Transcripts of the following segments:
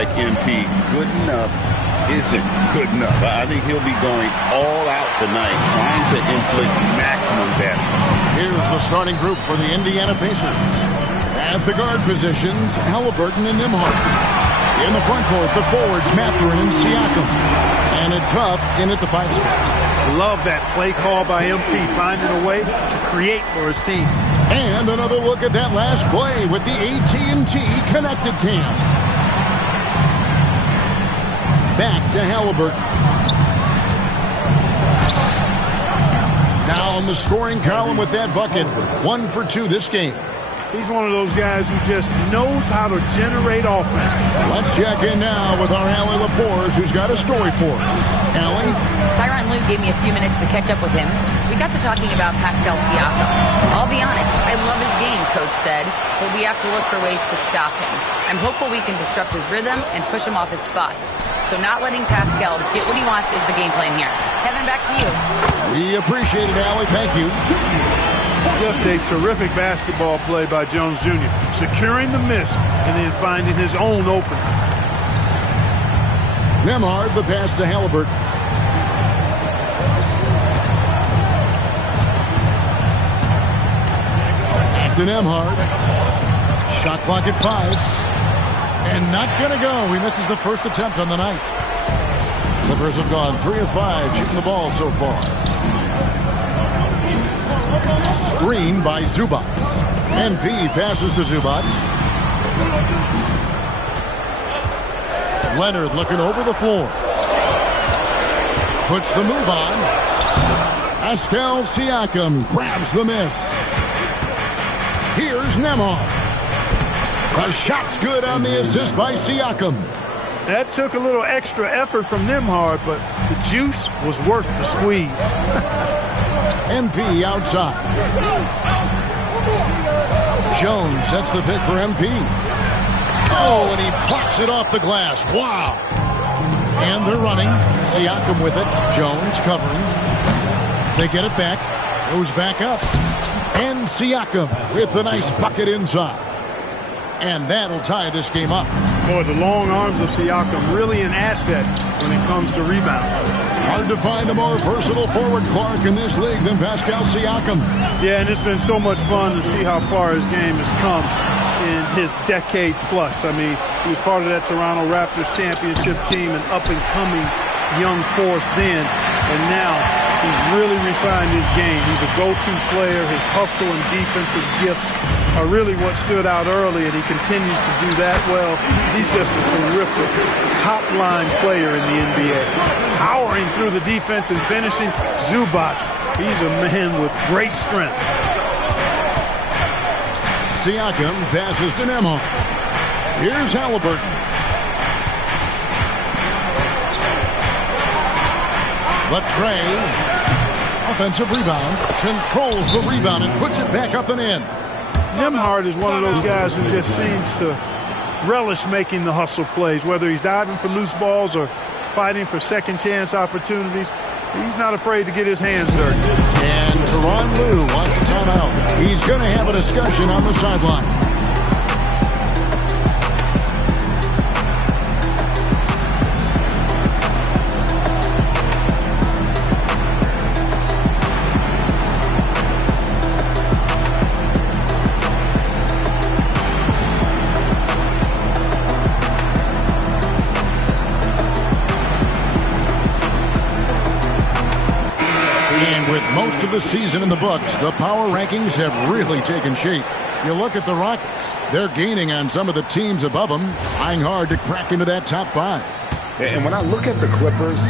like MP, good enough isn't good enough. I think he'll be going all out tonight, trying to inflict maximum damage. Here's the starting group for the Indiana Pacers. At the guard positions, Halliburton and Nembhard. In the front court, the forwards, Mathurin and Siakam. And it's Huff in at the 5 spot. Love that play call by MP, finding a way to create for his team. And another look at that last play with the AT&T connected cam. Back to Halliburton. Now on the scoring column with that bucket. 1 for 2 this game. He's one of those guys who just knows how to generate offense. Let's check in now with our Allie LaForce, who's got a story for us. Allie? Tyronn Lue gave me a few minutes to catch up with him. We got to talking about Pascal Siakam. I'll be honest, I love his game, Coach said, but we have to look for ways to stop him. I'm hopeful we can disrupt his rhythm and push him off his spots. So not letting Pascal get what he wants is the game plan here. Kevin, back to you. We appreciate it, Allie. Thank you. Just a terrific basketball play by Jones Jr. Securing the miss and then finding his own opening. Nembhard, the pass to Halliburton. Back to Nembhard. Shot clock at 5. And not going to go. He misses the first attempt on the night. Clippers have gone 3 of 5 shooting the ball so far. Screen by Zubac. MP passes to Zubac. Leonard looking over the floor. Puts the move on. Pascal Siakam grabs the miss. Here's Nembhard. The shot's good on the assist by Siakam. That took a little extra effort from Nembhard, but the juice was worth the squeeze. MP outside. Jones sets the pick for MP. Oh, and he pops it off the glass. Wow. And they're running. Siakam with it. Jones covering. They get it back. Goes back up. And Siakam with the nice bucket inside. And that'll tie this game up. Boy, the long arms of Siakam really an asset when it comes to rebounding. Hard to find a more versatile forward, Clark, in this league than Pascal Siakam. Yeah, and it's been so much fun to see how far his game has come in his decade plus. I mean, he was part of that Toronto Raptors championship team, an up-and-coming young force then, and now he's really refined his game. He's a go-to player. His hustle and defensive gifts are really what stood out early, and he continues to do that well. He's just a terrific top-line player in the NBA. Powering through the defense and finishing, Zubac, he's a man with great strength. Siakam passes to Nembhard. Here's Halliburton. Latrey, offensive rebound, controls the rebound and puts it back up and in. Nembhard is one of those guys who just seems to relish making the hustle plays, whether he's diving for loose balls or fighting for second chance opportunities. He's not afraid to get his hands dirty. And Tyronn Lue wants a timeout. He's going to have a discussion on the sideline. Most of the season in the books, the power rankings have really taken shape. You look at the Rockets, they're gaining on some of the teams above them, trying hard to crack into that top 5. And when I look at the Clippers,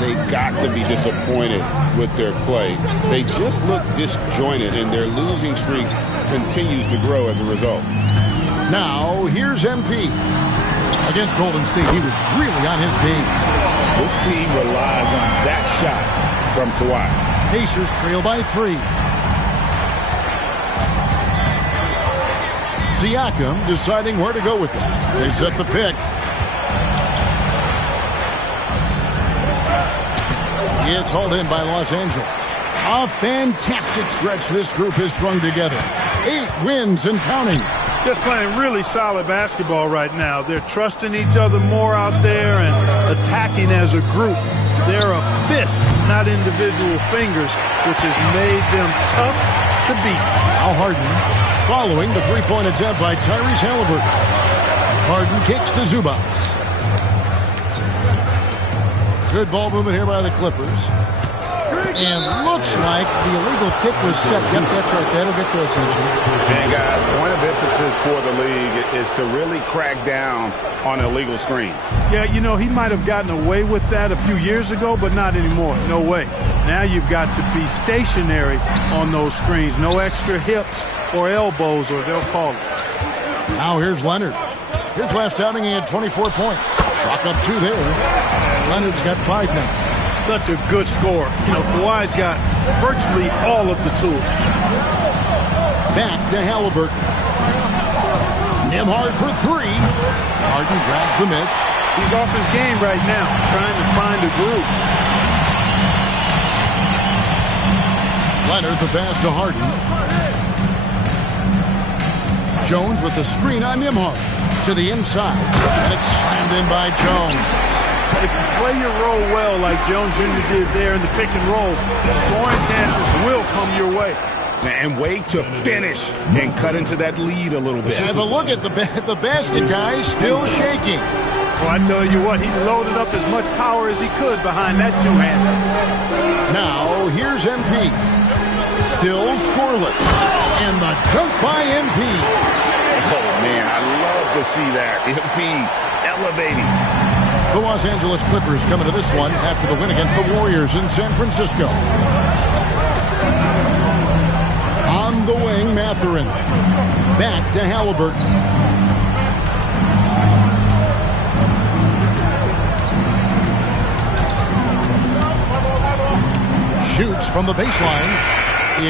they got to be disappointed with their play. They just look disjointed, and their losing streak continues to grow as a result. Now, here's MP. Against Golden State, he was really on his game. This team relies on that shot from Kawhi. Pacers trail by 3. Siakam deciding where to go with it. They set the pick. It's hauled in by Los Angeles. A fantastic stretch this group has strung together. 8 wins and counting. Just playing really solid basketball right now. They're trusting each other more out there and attacking as a group. They're a fist, not individual fingers, which has made them tough to beat. Now Harden following the three-point attempt by Tyrese Halliburton. Harden kicks to Zubac. Good ball movement here by the Clippers. And looks like the illegal kick was set. Yep, that's right. That'll get their attention. And guys, point of emphasis for the league is to really crack down on illegal screens. Yeah, you know, he might have gotten away with that a few years ago, but not anymore. No way. Now you've got to be stationary on those screens. No extra hips or elbows, or they'll call it. Now here's Leonard. His last outing, he had 24 points. Chalk up 2 there. Leonard's got 5 now. Such a good score. You know, Kawhi's got virtually all of the tools. Back to Halliburton. Nembhard for 3. Harden grabs the miss. He's off his game right now, trying to find a groove. Leonard the pass to Harden. Jones with the screen on Nembhard. To the inside. And it's slammed in by Jones. If you play your role well like Jones Jr. did there in the pick and roll, scoring chances will come your way. And wait to finish and cut into that lead a little bit. Yeah, but look at the basket guy still shaking. Well, I tell you what, he loaded up as much power as he could behind that two-hander. Now, here's MP. Still scoreless. And the dunk by MP. Oh, man, I love to see that. MP elevating. The Los Angeles Clippers coming to this one after the win against the Warriors in San Francisco. On the wing, Mathurin. Back to Halliburton. Shoots from the baseline.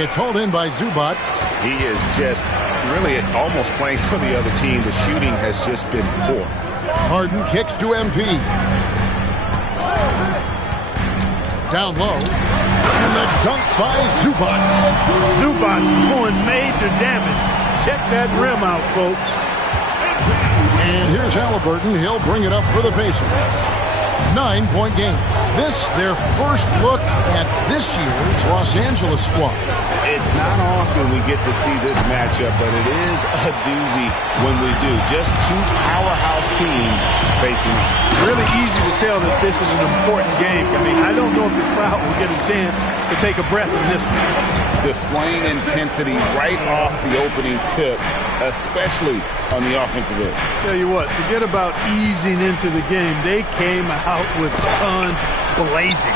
It's hauled in by Zubac. He is just really almost playing for the other team. The shooting has just been poor. Harden kicks to MP. Down low. And the dunk by Zubac. Zubac doing major damage. Check that rim out, folks. And here's Halliburton. He'll bring it up for the Pacers. 9-point game. This, their first look at this year's Los Angeles squad. It's not often we get to see this matchup, but it is a doozy when we do. Just two powerhouse teams facing off. Really easy to tell that this is an important game. I mean, I don't know if the crowd will get a chance to take a breath in this one. Displaying intensity right off the opening tip, especially on the offensive end. Tell you what, forget about easing into the game. They came out with guns blazing.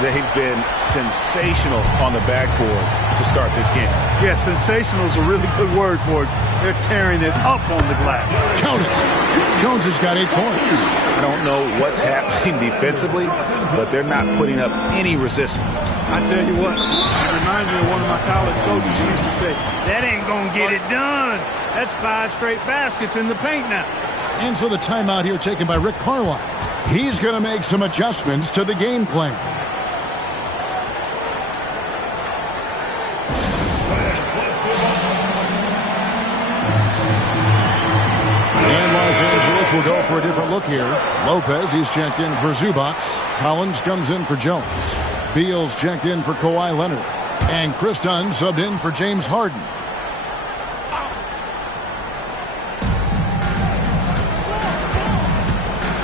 They've been sensational on the backboard to start this game. Yeah, sensational is a really good word for it. They're tearing it up on the glass. Count it. Jones has got 8 points. I don't know what's happening defensively, but they're not putting up any resistance. I tell you what, it reminds me of one of my college coaches who used to say, that ain't going to get it done. That's 5 straight baskets in the paint now. And so the timeout here taken by Rick Carlisle. He's going to make some adjustments to the game plan. And Los Angeles will go for a different look here. Lopez, he's checked in for Zubac. Collins comes in for Jones. Beal's checked in for Kawhi Leonard. And Chris Dunn subbed in for James Harden.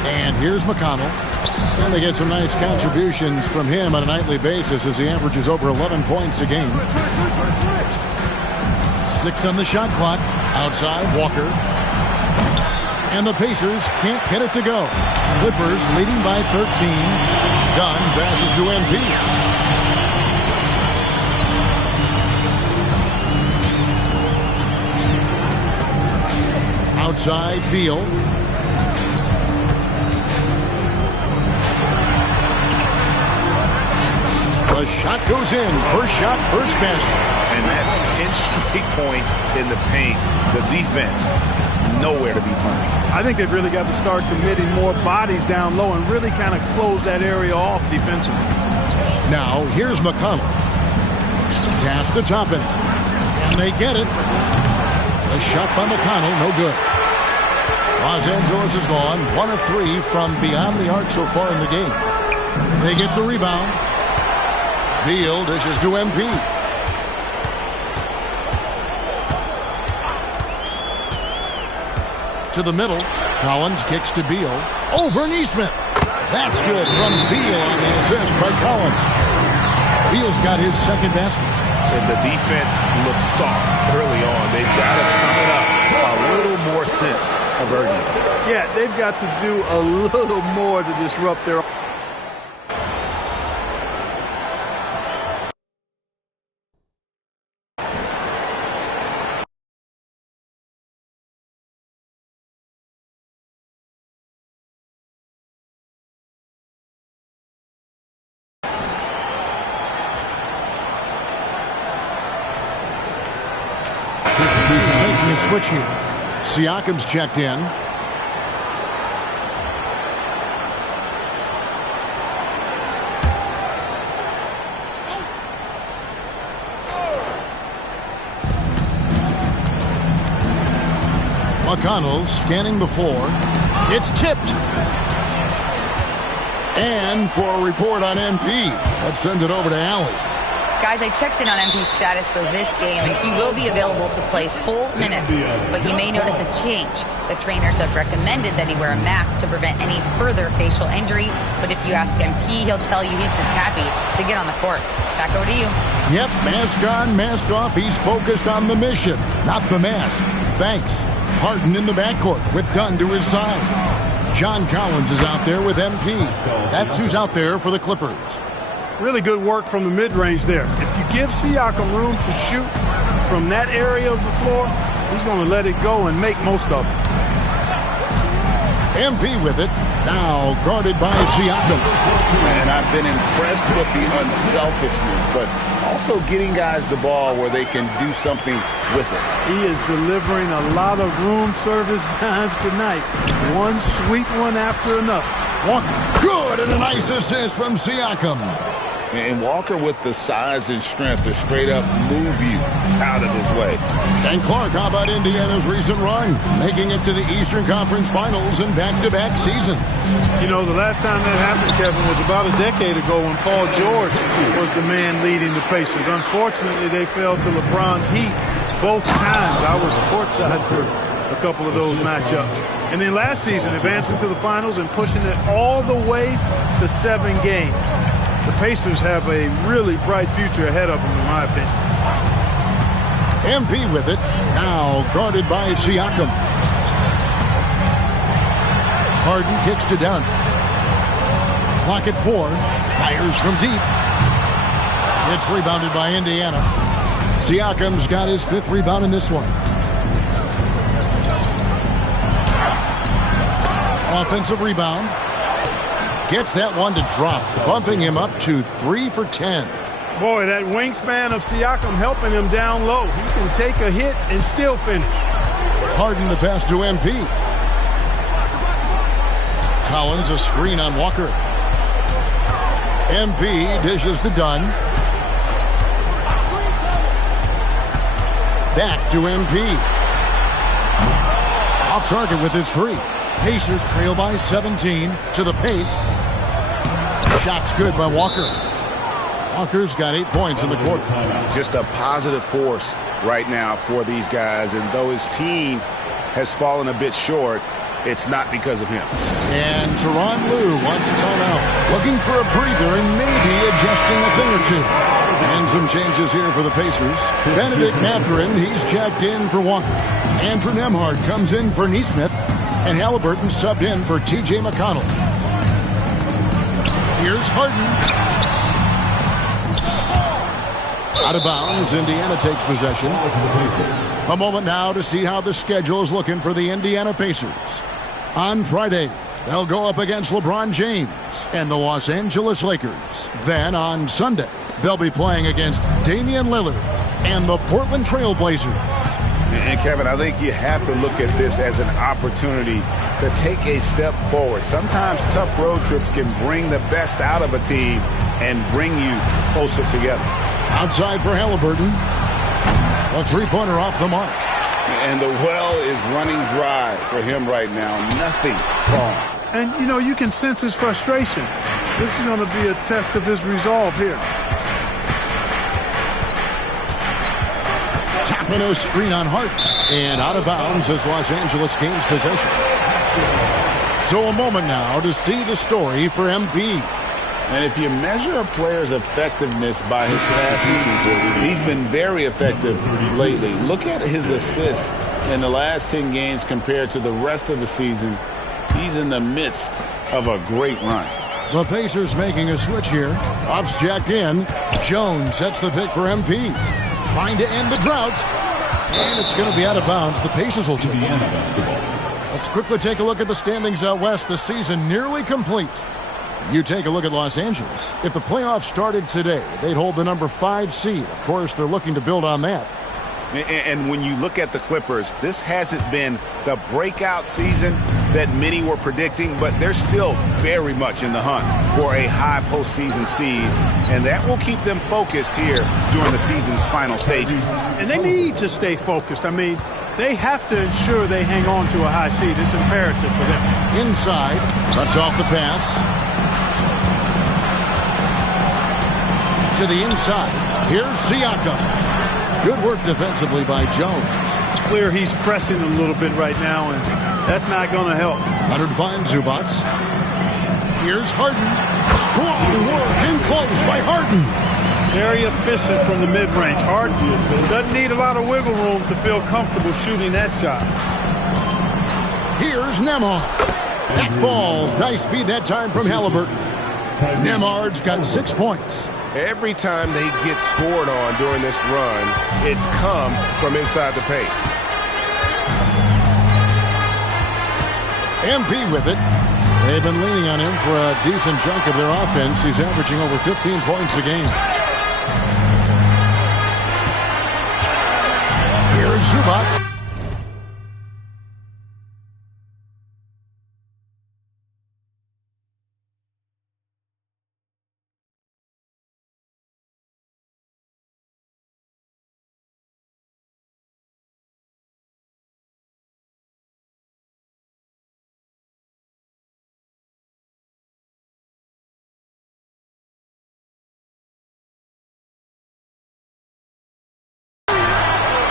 And here's McConnell. And they get some nice contributions from him on a nightly basis as he averages over 11 points a game. 6 on the shot clock. Outside, Walker. And the Pacers can't get it to go. Clippers leading by 13. Dunn passes to MP. Outside, Beal. The shot goes in. First shot, first basket. And that's 10 straight points in the paint. The defense, nowhere to be found. I think they've really got to start committing more bodies down low and really kind of close that area off defensively. Now, here's McConnell. Pass to Toppin. And they get it. A shot by McConnell, no good. Los Angeles has gone 1 of 3 from beyond the arc so far in the game. They get the rebound. Beal dishes to MP. To the middle. Collins kicks to Beal. Over Neesmith. That's good from Beal on the assist by Collins. Beal's got his second basket. And the defense looks soft early on. They've got to sum it up a little more sense of urgency. Yeah, they've got to do a little more to disrupt their... Making a switch here. Siakam's checked in. McConnell's scanning the floor. It's tipped. And for a report on MP, let's send it over to Allie. Guys, I checked in on MP's status for this game, and he will be available to play full minutes. But you may notice a change. The trainers have recommended that he wear a mask to prevent any further facial injury. But if you ask MP, he'll tell you he's just happy to get on the court. Back over to you. Yep, mask on, mask off. He's focused on the mission, not the mask. Thanks. Harden in the backcourt with Dunn to his side. John Collins is out there with MP. That's who's out there for the Clippers. Really good work from the mid-range there. If you give Siakam room to shoot from that area of the floor, he's going to let it go and make most of it. MP with it. Now guarded by Siakam. And I've been impressed with the unselfishness, but also getting guys the ball where they can do something with it. He is delivering a lot of room service times tonight. One sweet one after another. Walker, good, and a nice assist from Siakam. And Walker with the size and strength to straight up move you out of his way. And Clark, how about Indiana's recent run? Making it to the Eastern Conference Finals in back-to-back seasons. You know, the last time that happened, Kevin, was about a decade ago when Paul George was the man leading the Pacers. Unfortunately, they fell to LeBron's heat both times. I was courtside for a couple of those matchups. And then last season, advancing to the finals and pushing it all the way to 7 games. The Pacers have a really bright future ahead of them, in my opinion. MP with it. Now guarded by Siakam. Harden kicks to Dunn. Clock at 4. Fires from deep. It's rebounded by Indiana. Siakam's got his 5th rebound in this one. Offensive rebound. Gets that one to drop, bumping him up to 3 for 10. Boy, that wingspan of Siakam helping him down low. He can take a hit and still finish. Harden the pass to MP. Collins a screen on Walker. MP dishes to Dunn. Back to MP. Off target with his 3. Pacers trail by 17 to the paint. Shot's good by Walker. Walker's got 8 points in the quarter. Just a positive force right now for these guys. And though his team has fallen a bit short, it's not because of him. And Tyronn Lue wants a timeout. Looking for a breather and maybe adjusting a thing or two. And some changes here for the Pacers. Benedict Mathurin, he's checked in for Walker. Andrew Nembhard comes in for Neesmith. And Halliburton subbed in for T.J. McConnell. Here's Harden. Out of bounds. Indiana takes possession. A moment now to see how the schedule is looking for the Indiana Pacers. On Friday, they'll go up against LeBron James and the Los Angeles Lakers. Then on Sunday, they'll be playing against Damian Lillard and the Portland Trail Blazers. And Kevin, I think you have to look at this as an opportunity to take a step forward. Sometimes tough road trips can bring the best out of a team and bring you closer together. Outside for Halliburton. A 3-pointer off the mark. And the well is running dry for him right now. Nothing falling. And, you know, you can sense his frustration. This is going to be a test of his resolve here. Tapping a screen on Hart. And out of bounds as Los Angeles gains possession. So a moment now to see the story for MP. And if you measure a player's effectiveness by his passing, he's been very effective lately. Look at his assists in the last 10 games compared to the rest of the season. He's in the midst of a great run. The Pacers making a switch here. Off's jacked in. Jones sets the pick for MP. Trying to end the drought. And it's going to be out of bounds. The Pacers will take it. Let's quickly take a look at the standings out west. The season nearly complete. You take a look at Los Angeles. If the playoffs started today, they'd hold the number 5 seed. Of course, they're looking to build on that. And when you look at the Clippers, this hasn't been the breakout season that many were predicting, but they're still very much in the hunt for a high postseason seed, and that will keep them focused here during the season's final stages. And they need to stay focused. I mean, they have to ensure they hang on to a high seed. It's imperative for them. Inside, cuts off the pass. To the inside. Here's Siakam. Good work defensively by Jones. Clear he's pressing a little bit right now, and that's not going to help. Leonard finds Zubac. Here's Harden. Strong work in close by Harden. Very efficient from the mid-range. Harden doesn't need a lot of wiggle room to feel comfortable shooting that shot. Here's Nembhard. That falls. Nice feed that time from Halliburton. Nembhard's got 6 points. Every time they get scored on during this run, it's come from inside the paint. MP with it. They've been leaning on him for a decent chunk of their offense. He's averaging over 15 points a game. Here's Zubac.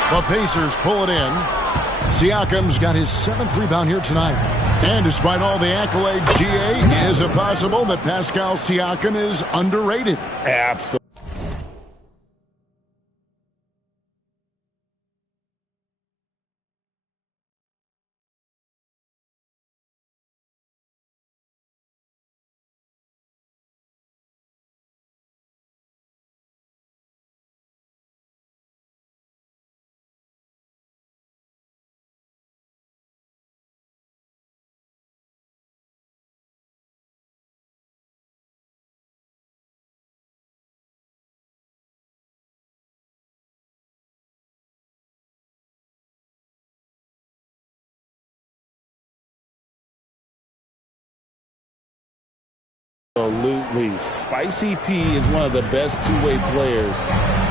The Pacers pull it in. Siakam's got his 7th rebound here tonight. And despite all the accolades, GA, is it possible that Pascal Siakam is underrated? Absolutely. Absolutely. Spicy P is one of the best two-way players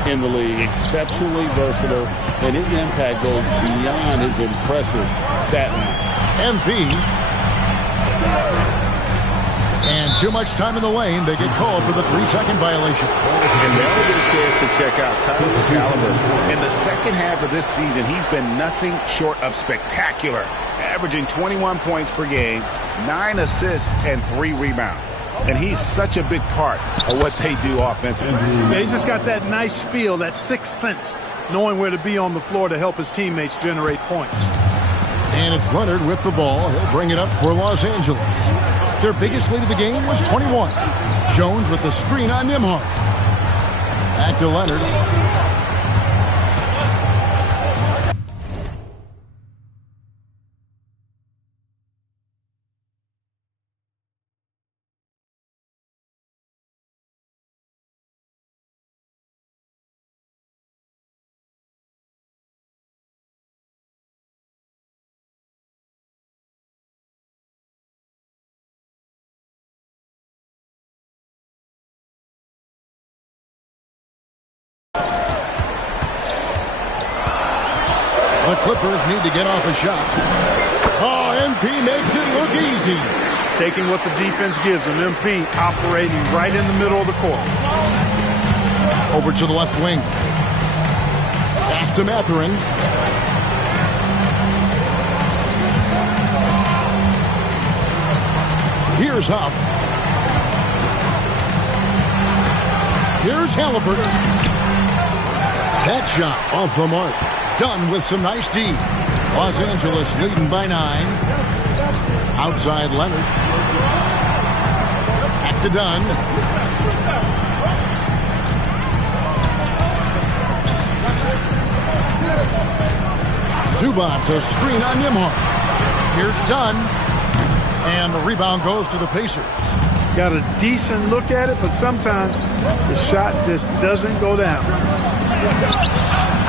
in the league. Exceptionally versatile, and his impact goes beyond his impressive stat line. MP. And too much time in the lane. They get called for the 3-second violation. And now we get a chance to check out Tyrese Halliburton. In the second half of this season, he's been nothing short of spectacular, averaging 21 points per game, 9 assists, and 3 rebounds. And he's such a big part of what they do offensively. Yeah, he's just got that nice feel, that sixth sense, knowing where to be on the floor to help his teammates generate points. And it's Leonard with the ball. He'll bring it up for Los Angeles. Their biggest lead of the game was 21. Jones with the screen on Nembhard. Back to Leonard. The Clippers need to get off a shot. Oh, MP makes it look easy. Taking what the defense gives them. MP operating right in the middle of the court. Over to the left wing. Pass to Mathurin. Here's Huff. Here's Halliburton. That shot off the mark. Done with some nice D. Los Angeles leading by 9. Outside Leonard. Back to Dunn. Zubac, a screen on Nembhard. Here's Dunn. And the rebound goes to the Pacers. Got a decent look at it, but sometimes the shot just doesn't go down.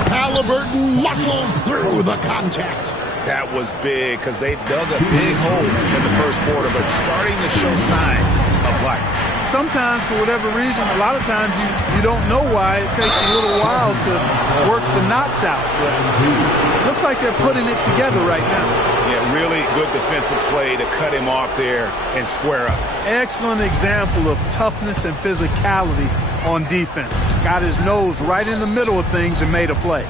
Halliburton muscles through the contact. That was big because they dug a big hole in the first quarter, but starting to show signs of life. Sometimes, for whatever reason, a lot of times you don't know why. It takes a little while to work the knots out. But looks like they're putting it together right now. Yeah, really good defensive play to cut him off there and square up. Excellent example of toughness and physicality on defense. Got his nose right in the middle of things and made a play.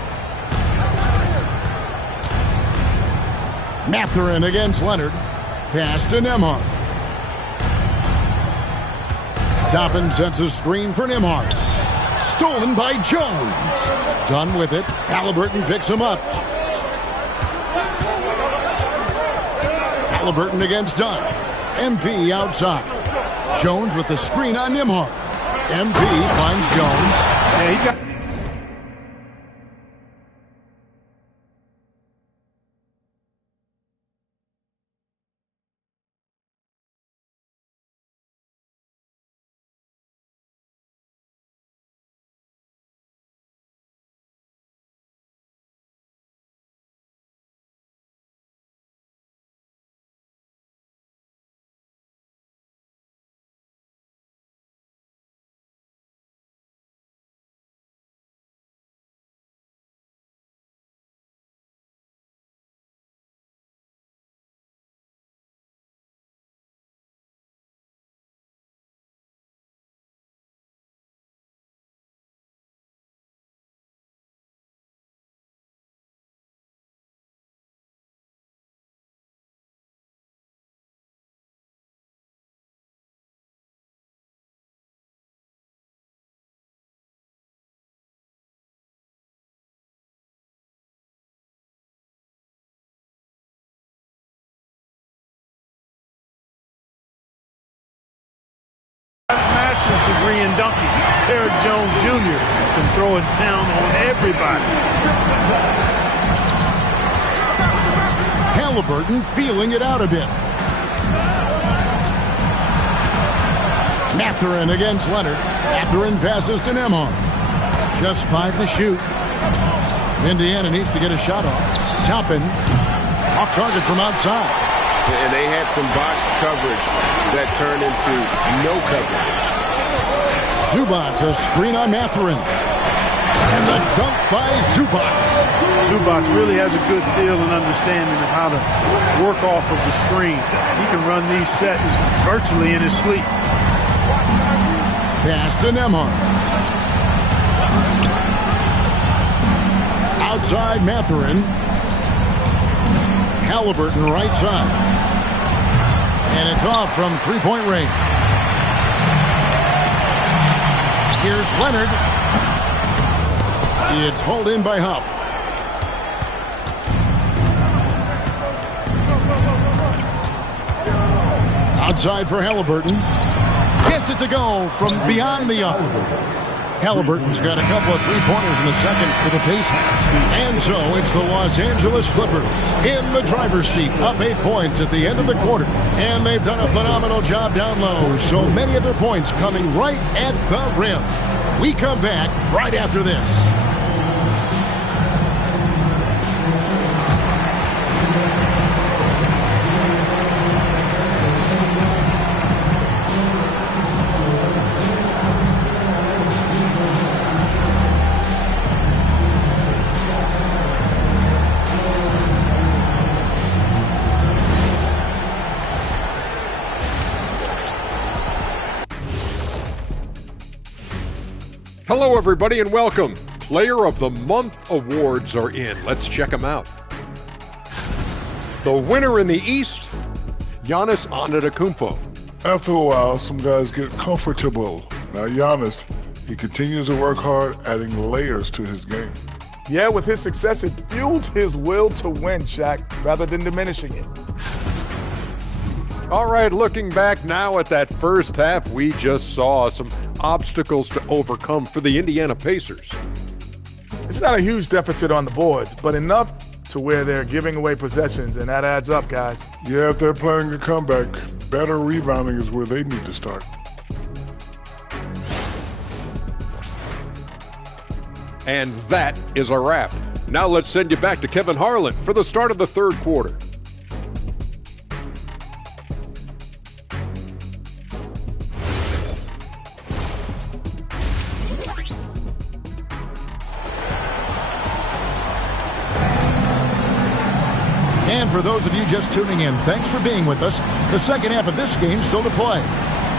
Mathurin against Leonard. Pass to Nembhard. Toppin sets a screen for Nembhard. Stolen by Jones. Done with it. Halliburton picks him up. Halliburton against Dunn. MP outside. Jones with the screen on Nembhard. MP finds Jones. Yeah, he's got... master's degree in dunking. Derrick Jones Jr. can throw it down on everybody. Halliburton feeling it out a bit. Mathurin against Leonard. Mathurin passes to Nembhard. Just 5 to shoot. Indiana needs to get a shot off. Toppin off target from outside. And they had some botched coverage that turned into no coverage. Zubac, a screen on Mathurin. And the dunk by Zubac. Zubac really has a good feel and understanding of how to work off of the screen. He can run these sets virtually in his sleep. Pass to Nembhard. Outside Mathurin. Halliburton right side. And it's off from three-point range. Here's Leonard. It's hauled in by Huff. Outside for Halliburton. Gets it to go from beyond the arc. Halliburton's got a couple of three-pointers in the second for the Pacers. And so it's the Los Angeles Clippers in the driver's seat, up 8 points at the end of the quarter. And they've done a phenomenal job down low, so many of their points coming right at the rim. We come back right after this. Hello, everybody, and welcome. Player of the Month awards are in. Let's check them out. The winner in the East, Giannis Antetokounmpo. After a while, some guys get comfortable. Now, Giannis, he continues to work hard, adding layers to his game. Yeah, with his success, it fueled his will to win, Shaq, rather than diminishing it. All right, looking back now at that first half, we just saw some obstacles to overcome for the Indiana Pacers. It's not a huge deficit on the boards, but enough to where they're giving away possessions, and that adds up, guys. Yeah, if they're playing a comeback, better rebounding is where they need to start. And that is a wrap. Now let's send you back to Kevin Harlan for the start of the third quarter. And for those of you just tuning in, thanks for being with us. The second half of this game still to play.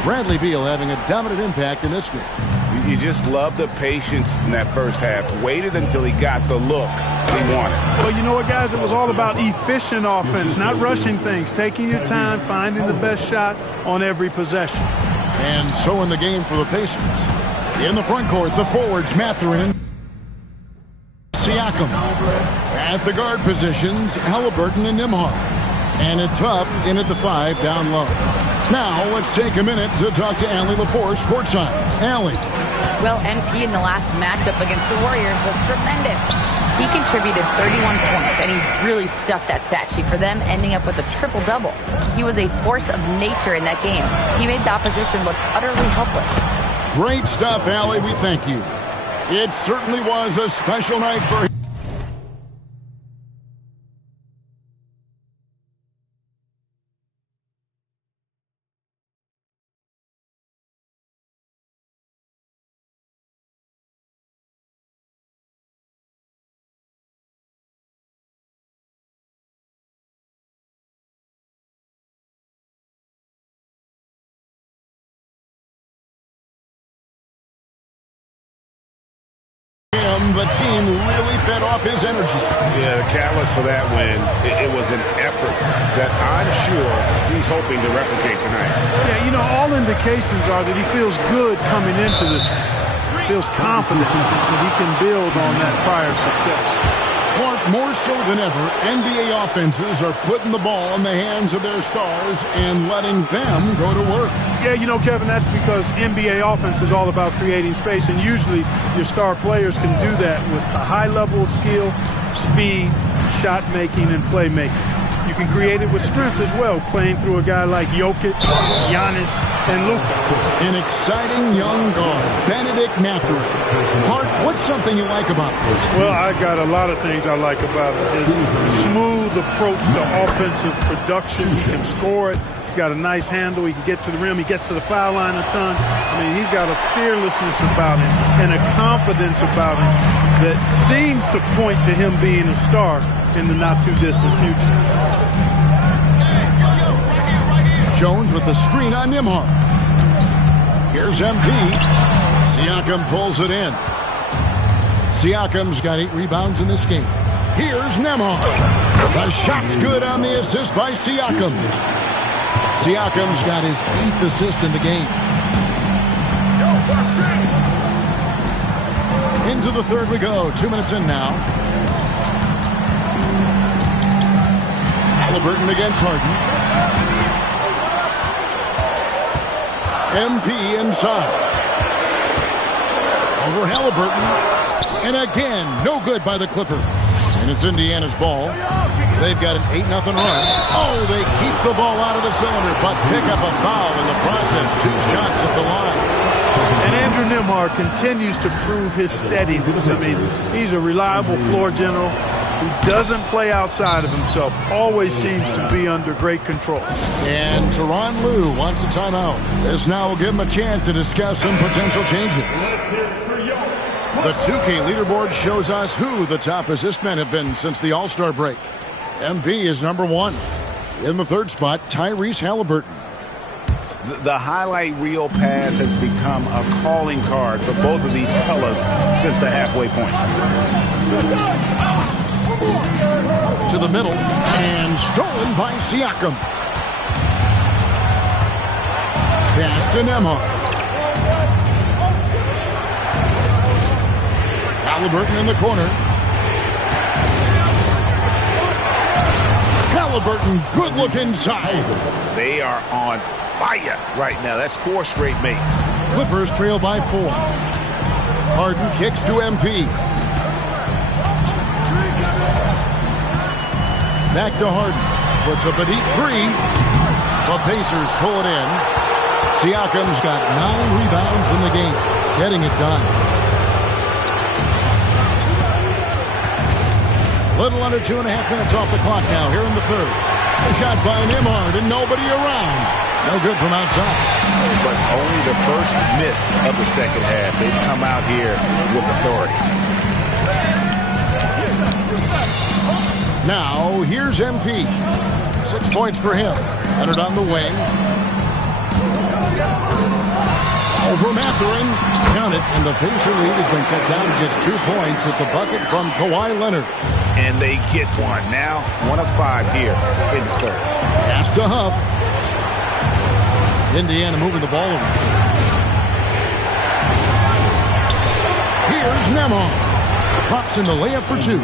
Bradley Beal having a dominant impact in this game. You just love the patience in that first half. Waited until he got the look he wanted. Well, you know what, guys? It was all about efficient offense, not rushing things, taking your time, finding the best shot on every possession. And so in the game for the Pacers. In the front court, the forwards, Mathurin and Siakam. At the guard positions, Halliburton and Nembhard. And it's Huff in at the 5 down low. Now let's take a minute to talk to Allie LaForce courtside. Allie. Well, MP in the last matchup against the Warriors was tremendous. He contributed 31 points, and he really stuffed that stat sheet for them, ending up with a triple-double. He was a force of nature in that game. He made the opposition look utterly helpless. Great stuff, Allie. We thank you. It certainly was a special night for him. The team really fed off his energy. Yeah, the catalyst for that win, it was an effort that I'm sure he's hoping to replicate tonight. Yeah, you know, all indications are that he feels good coming into this. Feels confident that he can build on that prior success. Clark, more so than ever, NBA offenses are putting the ball in the hands of their stars and letting them go to work. Yeah, you know, Kevin, that's because NBA offense is all about creating space, and usually your star players can do that with a high level of skill, speed, shot making, and playmaking. You can create it with strength as well, playing through a guy like Jokic, Giannis, and Luka. An exciting young guard, Benedict Mathurin. Clark, what's something you like about him? Well, I got a lot of things I like about him. His smooth approach to offensive production. He can score it. He's got a nice handle. He can get to the rim. He gets to the foul line a ton. I mean, he's got a fearlessness about him and a confidence about him that seems to point to him being a star in the not-too-distant future. Jones with the screen on Nembhard. Here's MP. Siakam pulls it in. Siakam's got 8 rebounds in this game. Here's Nembhard. The shot's good on the assist by Siakam. Siakam's got his 8th assist in the game. Into the third we go. 2 minutes in now. Halliburton against Harden. MP inside. Over Halliburton. And again, no good by the Clippers. And it's Indiana's ball. They've got an 8-0 run. Oh, they keep the ball out of the cylinder, but pick up a foul in the process. 2 shots at the line. And Andrew Nembhard continues to prove his steadiness. I mean, he's a reliable floor general who doesn't play outside of himself, always seems to be under great control. And Tyronn Lue wants a timeout. This now will give him a chance to discuss some potential changes. The 2K leaderboard shows us who the top assist men have been since the All-Star break. MV is number 1. In the third spot, Tyrese Halliburton. The highlight reel pass has become a calling card for both of these fellas since the halfway point. To the middle, and stolen by Siakam. Pass to Nembhard. Halliburton in the corner. Halliburton, good look inside. They are on fire right now. That's 4 straight makes. Clippers trail by 4. Harden kicks to MP. Back to Harden. Puts up a deep 3. The Pacers pull it in. Siakam's got 9 rebounds in the game. Getting it done. Little under 2.5 minutes off the clock now here in the third. A shot by Nembhard and nobody around. No good from outside. But only the first miss of the second half. They've come out here with authority. Now, here's MP. 6 points for him. Leonard on the wing. Over Mathurin. Count it, and the Pacer lead has been cut down to just 2 points with the bucket from Kawhi Leonard. And they get one. Now, 1 of 5 here in the third. Pass to Huff. Indiana moving the ball around. Here's Nembhard. Pops in the layup for 2.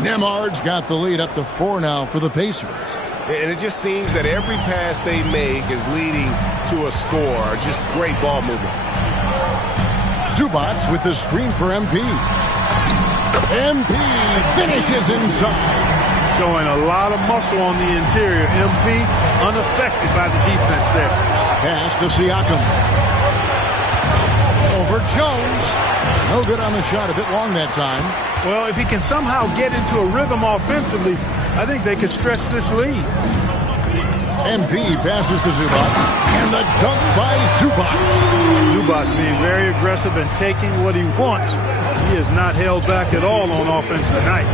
Nembhard's got the lead up to 4 now for the Pacers. And it just seems that every pass they make is leading to a score. Just great ball movement. Zubac with the screen for MP. MP finishes inside. Showing a lot of muscle on the interior. MP unaffected by the defense there. Pass to Siakam. Over Jones. No good on the shot. A bit long that time. Well, if he can somehow get into a rhythm offensively, I think they could stretch this lead. MP passes to Zubac. And the dunk by Zubac. Zubac being very aggressive and taking what he wants. He is not held back at all on offense tonight.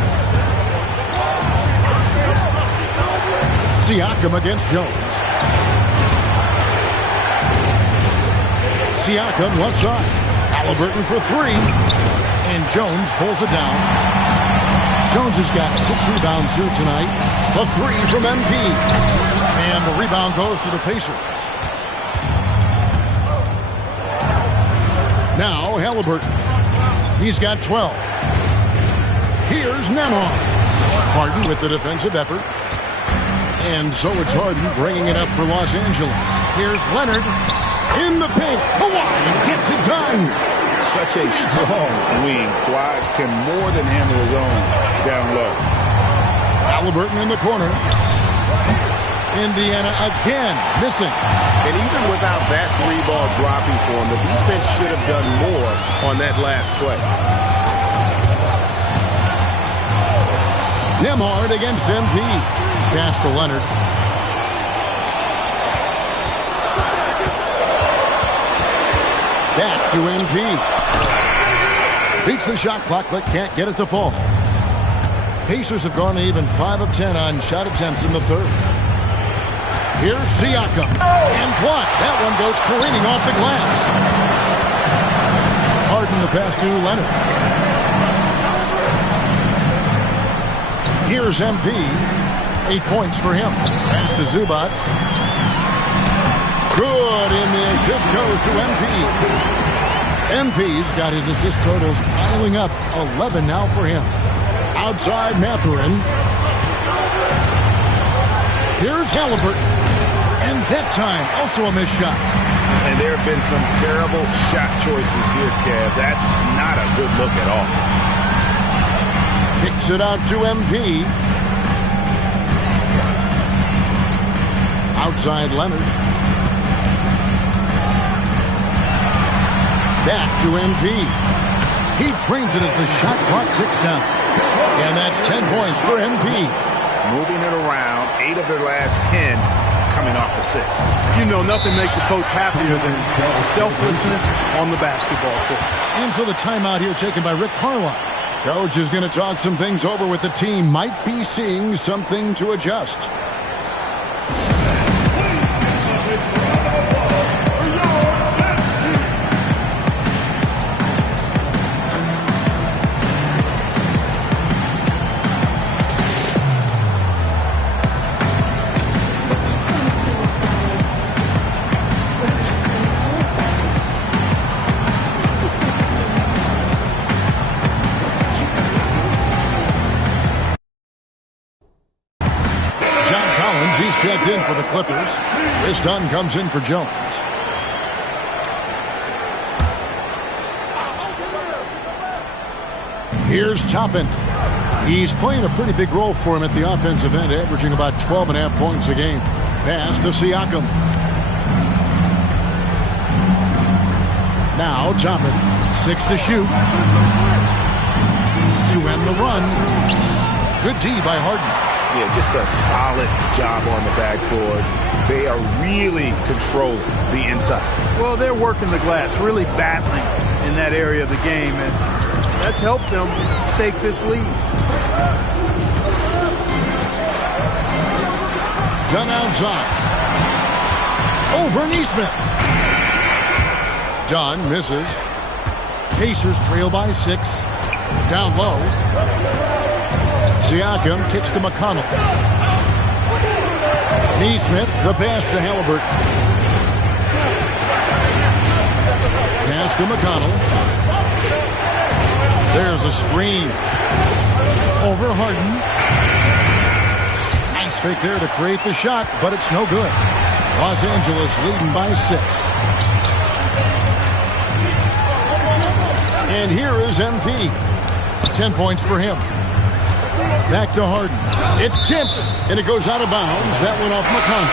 Siakam against Jones. Siakam left side. Halliburton for 3. And Jones pulls it down. Jones has got 6 rebounds here tonight. A 3 from MP. And the rebound goes to the Pacers. Now Halliburton. He's got 12. Here's Nembhard. Harden with the defensive effort. And so it's Harden bringing it up for Los Angeles. Here's Leonard in the paint. Kawhi gets it done. Such a strong wing. Kawhi can more than handle his own down low. Halliburton in the corner. Indiana again missing. And even without that 3-ball dropping for him, the defense should have done more on that last play. Nembhard against MP. Pass to Leonard. Back to MP. Beats the shot clock, but can't get it to fall. Pacers have gone to even 5 of 10 on shot attempts in the third. Here's Siakam. And blocked. That one goes careening off the glass. Harden the pass to Leonard. Here's MP. 8 points for him. Pass to Zubac. Good, and the assist goes to MP. MP's got his assist totals piling up. 11 now for him. Outside Mathurin. Here's Halliburton. And that time, also a missed shot. And there have been some terrible shot choices here, Kev. That's not a good look at all. Kicks it out to MP. Outside Leonard. Back to MP. He trains it as the shot clock ticks down. And that's 10 points for MP. Moving it around, 8 of their last 10 coming off assists. You know, nothing makes a coach happier than selflessness on the basketball court. And so the timeout here taken by Rick Carlisle. Coach is going to talk some things over with the team. Might be seeing something to adjust. checked in for the Clippers. Chris Dunn comes in for Jones. Here's Toppin. He's playing a pretty big role for him at the offensive end, averaging about 12.5 points a game. Pass to Siakam. Now Toppin, 6 to shoot. To end the run. Good D by Harden. Yeah, just a solid job on the backboard. They are really controlling the inside. Well, they're working the glass, really battling in that area of the game, and that's helped them take this lead. Dunn outside. Over Neesmith. Dunn misses. Pacers trail by 6. Down low. Siakam kicks to McConnell. Neesmith, the pass to Halliburton. Pass to McConnell. There's a screen. Over Harden. Nice fake there to create the shot, but it's no good. Los Angeles leading by 6. And here is MP. 10 points for him. Back to Harden. It's tipped, and it goes out of bounds. That went off McConnell.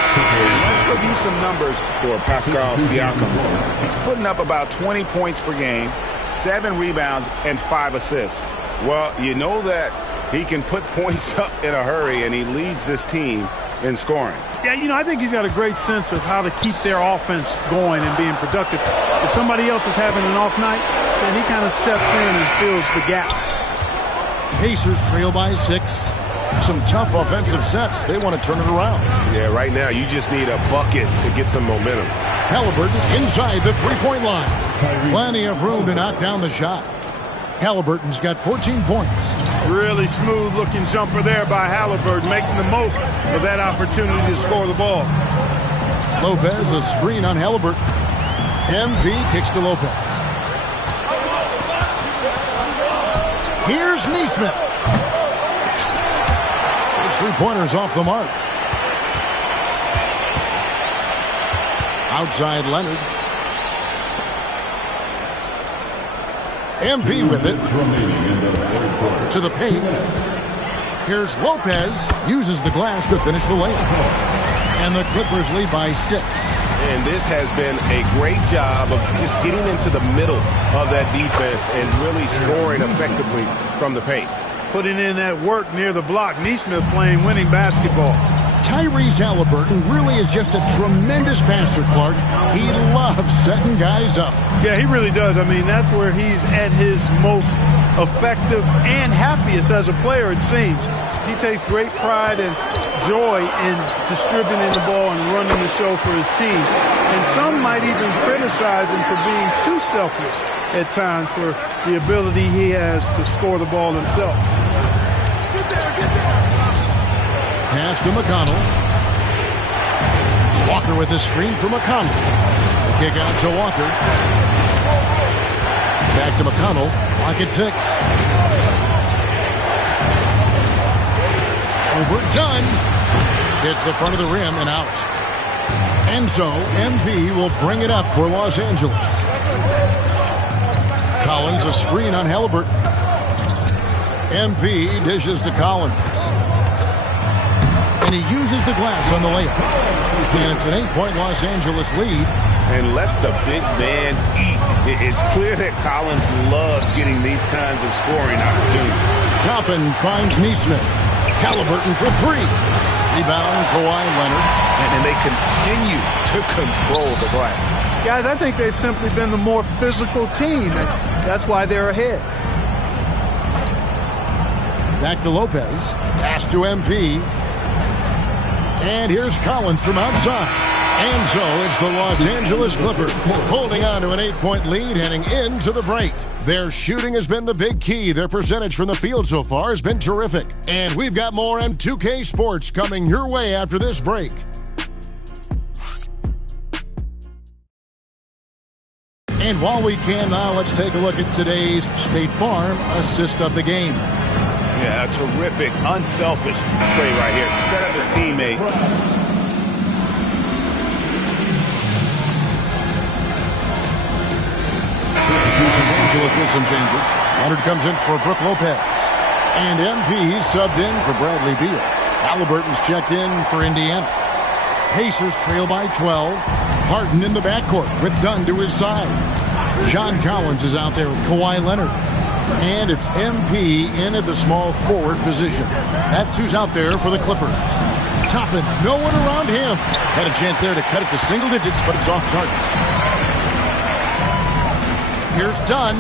Let's review some numbers for Pascal Siakam. He's putting up about 20 points per game, 7 rebounds, and 5 assists. Well, you know that he can put points up in a hurry, and he leads this team in scoring. Yeah, I think he's got a great sense of how to keep their offense going and being productive. If somebody else is having an off night, then he kind of steps in and fills the gap. Pacers trail by 6. Some tough offensive sets. They want to turn it around. Yeah, right now you just need a bucket to get some momentum. Halliburton inside the three-point line. Plenty of room to knock down the shot. Halliburton's got 14 points. Really smooth-looking jumper there by Halliburton, making the most of that opportunity to score the ball. Lopez, a screen on Halliburton. MP kicks to Lopez. Here's Neesmith. His three-pointers off the mark. Outside Leonard. MP with it. To the paint. Here's Lopez. Uses the glass to finish the layup. And the Clippers lead by 6. And this has been a great job of just getting into the middle of that defense and really scoring effectively from the paint. Putting in that work near the block. Neesmith playing winning basketball. Tyrese Halliburton really is just a tremendous passer, Clark. He loves setting guys up. Yeah, he really does. I mean, that's where he's at his most effective and happiest as a player, it seems. He takes great pride and joy in distributing the ball and running the show for his team. And some might even criticize him for being too selfish at times for the ability he has to score the ball himself. Pass to McConnell. Walker with the screen for McConnell. The kick out to Walker. Back to McConnell. Clock at 6. Overdone. Hits the front of the rim and out. And so MP will bring it up for Los Angeles. Collins, a screen on Halliburton. MP dishes to Collins. And he uses the glass on the layup. And it's an 8-point Los Angeles lead. And let the big man eat. It's clear that Collins loves getting these kinds of scoring opportunities. Toppin finds Neesmith. Halliburton for 3. Rebound, Kawhi Leonard. And they continue to control the glass. Guys, I think they've simply been the more physical team. And that's why they're ahead. Back to Lopez. Pass to MP. And here's Collins from outside. And so it's the Los Angeles Clippers holding on to an 8-point lead heading into the break. Their shooting has been the big key. Their percentage from the field so far has been terrific. And we've got more M2K Sports coming your way after this break. And while we can now, let's take a look at today's State Farm assist of the game. Yeah, a terrific, unselfish play right here. Set up his teammate Angeles with some changes. Leonard comes in for Brook Lopez. And MP subbed in for Bradley Beal. Halliburton's checked in for Indiana. Pacers trail by 12. Harden in the backcourt with Dunn to his side. John Collins is out there with Kawhi Leonard. And it's MP in at the small forward position. That's who's out there for the Clippers. Toppin, no one around him. Had a chance there to cut it to single digits, but it's off target. Here's Dunn.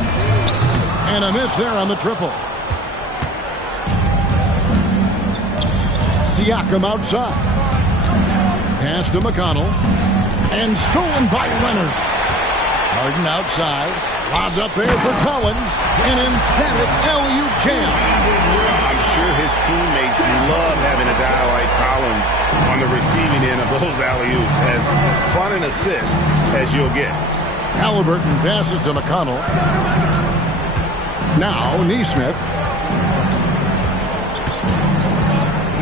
And a miss there on the triple. Siakam outside. Pass to McConnell. And stolen by Leonard. Harden outside. Lobbed up there for Collins. An emphatic LU jam. I'm sure his teammates love having a guy like Collins on the receiving end of those alley-oops. As fun an assist as you'll get. Halliburton passes to McConnell. Now Nesmith.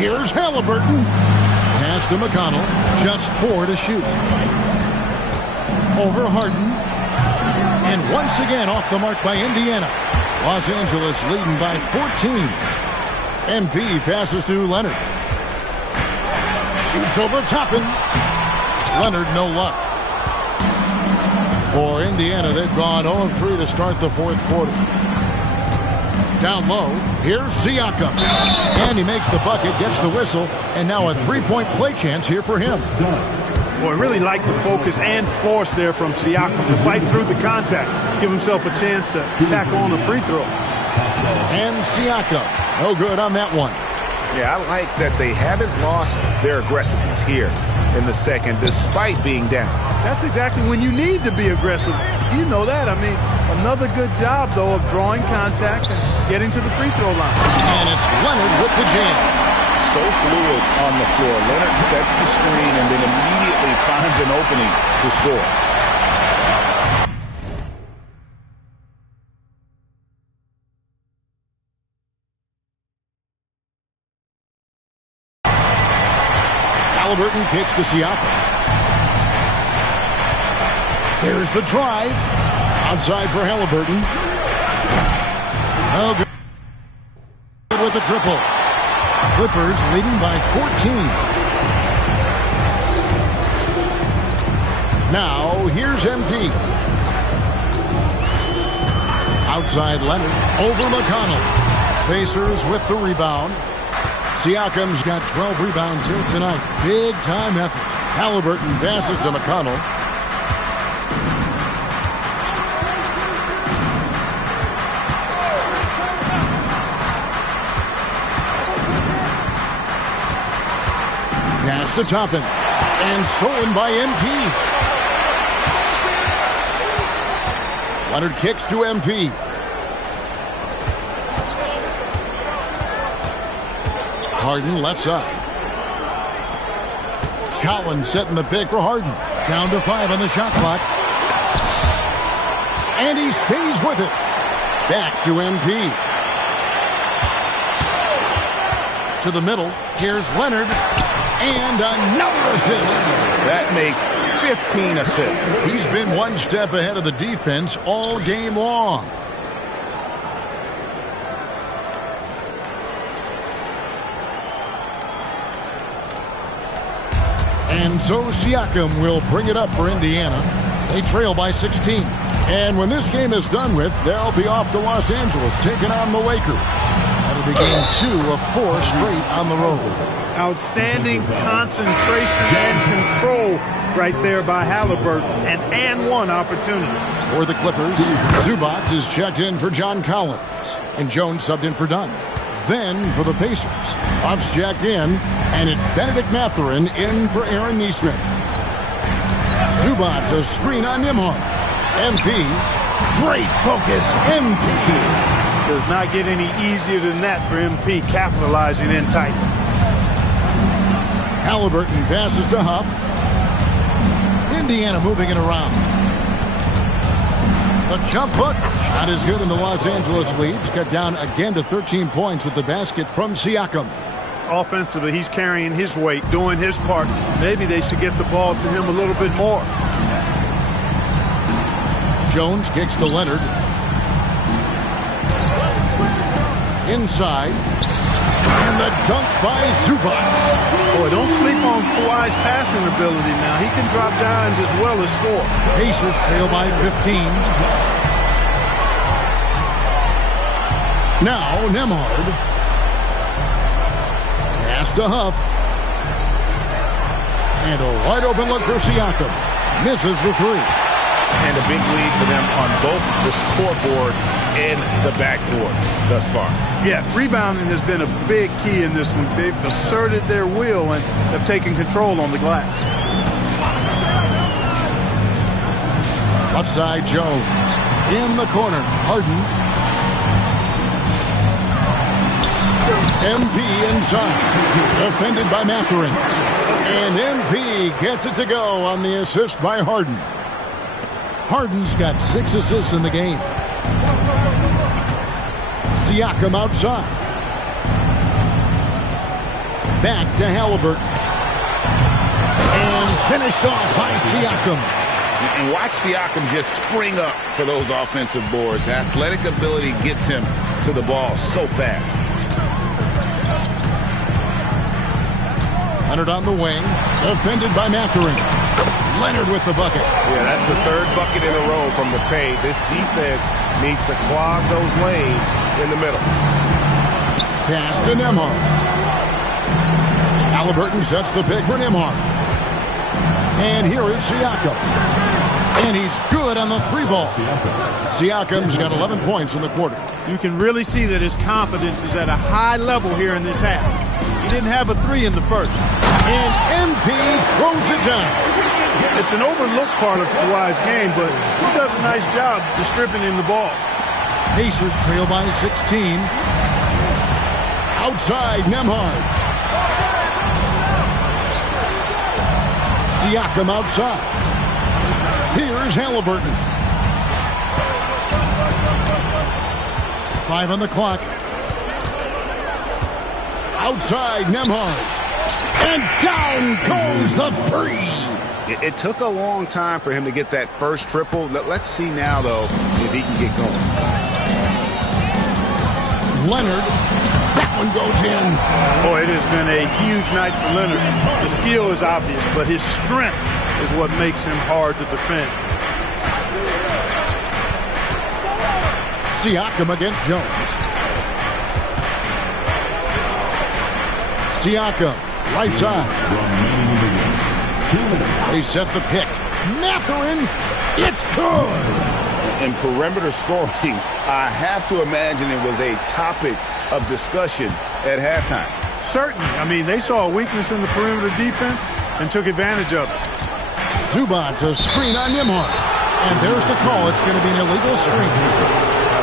Here's Halliburton. Pass to McConnell. Just 4 to shoot. Over Harden. And once again off the mark by Indiana. Los Angeles leading by 14. MP passes to Leonard. Shoots over Toppin. Leonard no luck. For Indiana, they've gone 0-3 to start the fourth quarter. Down low, here's Siakam. And he makes the bucket, gets the whistle, and now a three-point play chance here for him. Boy, really like the focus and force there from Siakam to fight through the contact, give himself a chance to tack on a free throw. And Siakam, no good on that one. Yeah, I like that they haven't lost their aggressiveness here in the second, despite being down. That's exactly when you need to be aggressive. You know that. I mean, another good job, though, of drawing contact and getting to the free throw line. And it's Leonard with the jam. So fluid on the floor. Leonard sets the screen and then immediately finds an opening to score. Halliburton kicks to Siakam. There's the drive. Outside for Halliburton. No good with the triple. Clippers leading by 14. Now, here's MP. Outside Leonard. Over McConnell. Pacers with the rebound. Siakam's got 12 rebounds here tonight. Big time effort. Halliburton passes to McConnell. Pass to Toppin. And stolen by MP. Leonard kicks to MP. Harden left side. Collins setting the pick for Harden. Down to 5 on the shot clock. And he stays with it. Back to MP. To the middle. Here's Leonard. And another assist. That makes 15 assists. He's been one step ahead of the defense all game long. And so Siakam will bring it up for Indiana. They trail by 16. And when this game is done with, they'll be off to Los Angeles, taking on the Lakers. That'll be game 2 of 4 straight on the road. Outstanding concentration and control right there by Halliburton. An and one opportunity. For the Clippers, Zubac is checked in for John Collins. And Jones subbed in for Dunn. Then for the Pacers, Buff's jacked in, and it's Benedict Mathurin in for Aaron Nesmith. Zubac a screen on Nimhart. MP, great focus, MP. Does not get any easier than that for MP, capitalizing in tight. Halliburton passes to Huff. Indiana moving it around. The jump hook. Shot is good, and the Los Angeles leads. Cut down again to 13 points with the basket from Siakam. Offensively, he's carrying his weight, doing his part. Maybe they should get the ball to him a little bit more. Jones kicks to Leonard. Inside. And the dunk by Zubac. Boy, don't sleep on Kawhi's passing ability now. He can drop dimes as well as score. Pacers trail by 15. Now Nembhard. Pass to Huff. And a wide open look for Siakam. Misses the three. And a big lead for them on both the scoreboard and the backboard thus far. Yeah, rebounding has been a big key in this one. They've asserted their will and have taken control on the glass. Left side, Jones. In the corner, Harden. MP inside. Defended by Mathurin. And MP gets it to go on the assist by Harden. Harden's got 6 assists in the game. Siakam outside. Back to Halliburton. And finished off by Siakam. And watch Siakam just spring up for those offensive boards. Athletic ability gets him to the ball so fast. Leonard on the wing. Defended by Mathurin. Leonard with the bucket. Yeah, that's the third bucket in a row from the paint. This defense needs to clog those lanes in the middle. Pass to Nembhard. Halliburton sets the pick for Nembhard. And here is Siakam. And he's good on the 3-ball. Siakam's got 11 points in the quarter. You can really see that his confidence is at a high level here in this half. He didn't have a 3 in the first. And MP throws it down. It's an overlooked part of Kawhi's game, but he does a nice job distributing the ball. Pacers trail by 16. Outside, Nembhard. Siakam outside. Here's Halliburton. 5 on the clock. Outside, Nembhard. And down goes the 3. It took a long time for him to get that first triple. Let's see now, though, if he can get going. Leonard. That one goes in. Boy, it has been a huge night for Leonard. The skill is obvious, but his strength is what makes him hard to defend. Siakam against Jones. Siakam, right side. They set the pick. Mathurin, it's good. In perimeter scoring, I have to imagine it was a topic of discussion at halftime. Certainly. I mean, they saw a weakness in the perimeter defense and took advantage of it. Zubac, a screen on Nembhard. And there's the call. It's going to be an illegal screen.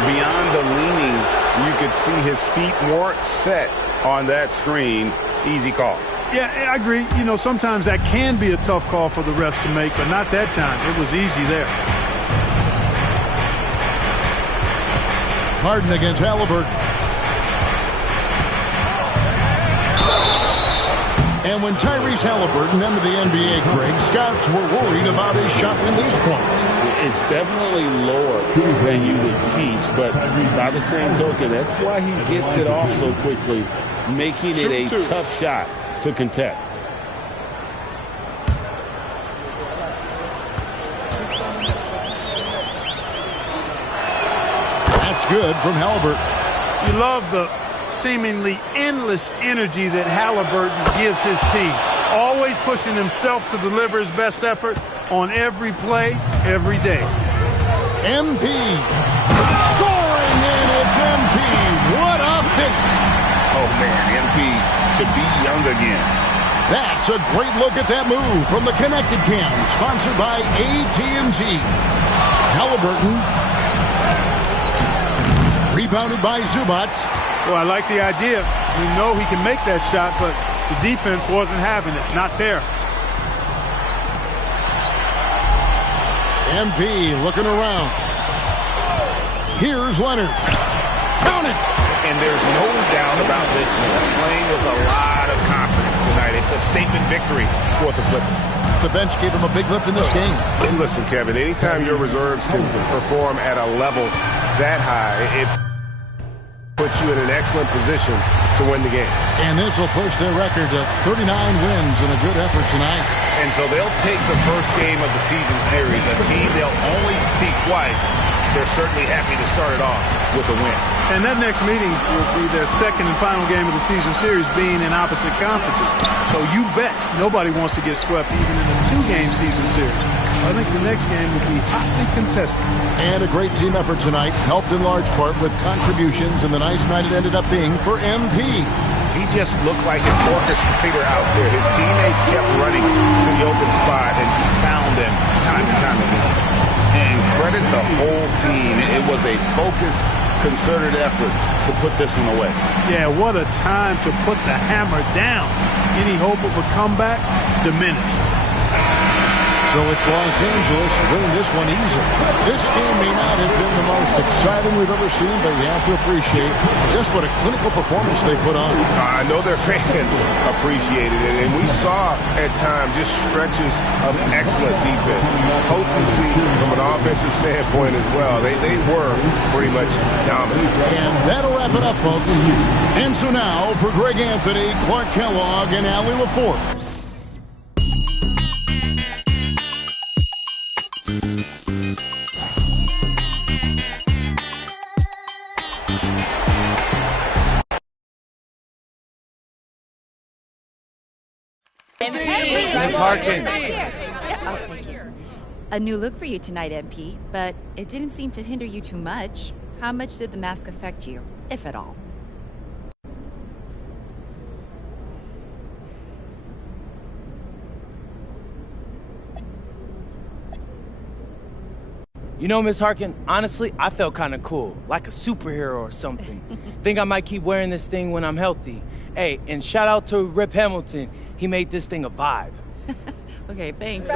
Beyond the leaning, you could see his feet weren't set on that screen. Easy call. Yeah, I agree. You know, sometimes that can be a tough call for the refs to make, but not that time. It was easy there. Harden against Halliburton. And when Tyrese Halliburton entered the NBA, Greg, scouts were worried about his shot release point. It's definitely lower than you would teach, but by the same token, that's why he gets it off so quickly, making it a tough shot to contest. That's good from Halliburton. You love the seemingly endless energy that Halliburton gives his team. Always pushing himself to deliver his best effort on every play, every day. MP. Scoring, and it's MP. What a finish. Oh, man, MP to be young again. That's a great look at that move from the Connected Cam, sponsored by AT&T. Halliburton. Rebounded by Zubac. Well, I like the idea. We know he can make that shot, but the defense wasn't having it. Not there. MP looking around. Here's Leonard. Count it. And there's no doubt about this one. Playing with a lot of confidence tonight. It's a statement victory for the Clippers. The bench gave him a big lift in this game. And listen, Kevin, anytime your reserves can perform at a level that high, it puts puts you in an excellent position to win the game. And this will push their record to 39 wins in a good effort tonight. And so they'll take the first game of the season series, a team they'll only see twice. They're certainly happy to start it off with a win. And that next meeting will be their second and final game of the season series, being in opposite conferences. So you bet nobody wants to get swept even in a two-game season series. I think the next game will be hotly contested. And a great team effort tonight, helped in large part with contributions in the nice night it ended up being for MP. He just looked like an orchestrator out there. His teammates kept running to the open spot, and he found them time and time again. And credit the whole team. It was a focused, concerted effort to put this one away. Yeah, what a time to put the hammer down. Any hope of a comeback diminished. So it's Los Angeles winning this one easily. This game may not have been the most exciting we've ever seen, but you have to appreciate just what a clinical performance they put on. I know their fans appreciated it, and we saw at times just stretches of excellent defense, potency from an offensive standpoint as well. They were pretty much dominant. And that'll wrap it up, folks. And so now, for Greg Anthony, Clark Kellogg, and Allie LaForte. Ms. Harkin. Oh, thank you. A new look for you tonight, MP, but it didn't seem to hinder you too much. How much did the mask affect you, if at all? You know, Ms. Harkin, honestly, I felt kind of cool, like a superhero or something. Think I might keep wearing this thing when I'm healthy. Hey, and shout out to Rip Hamilton. He made this thing a vibe. Okay, thanks.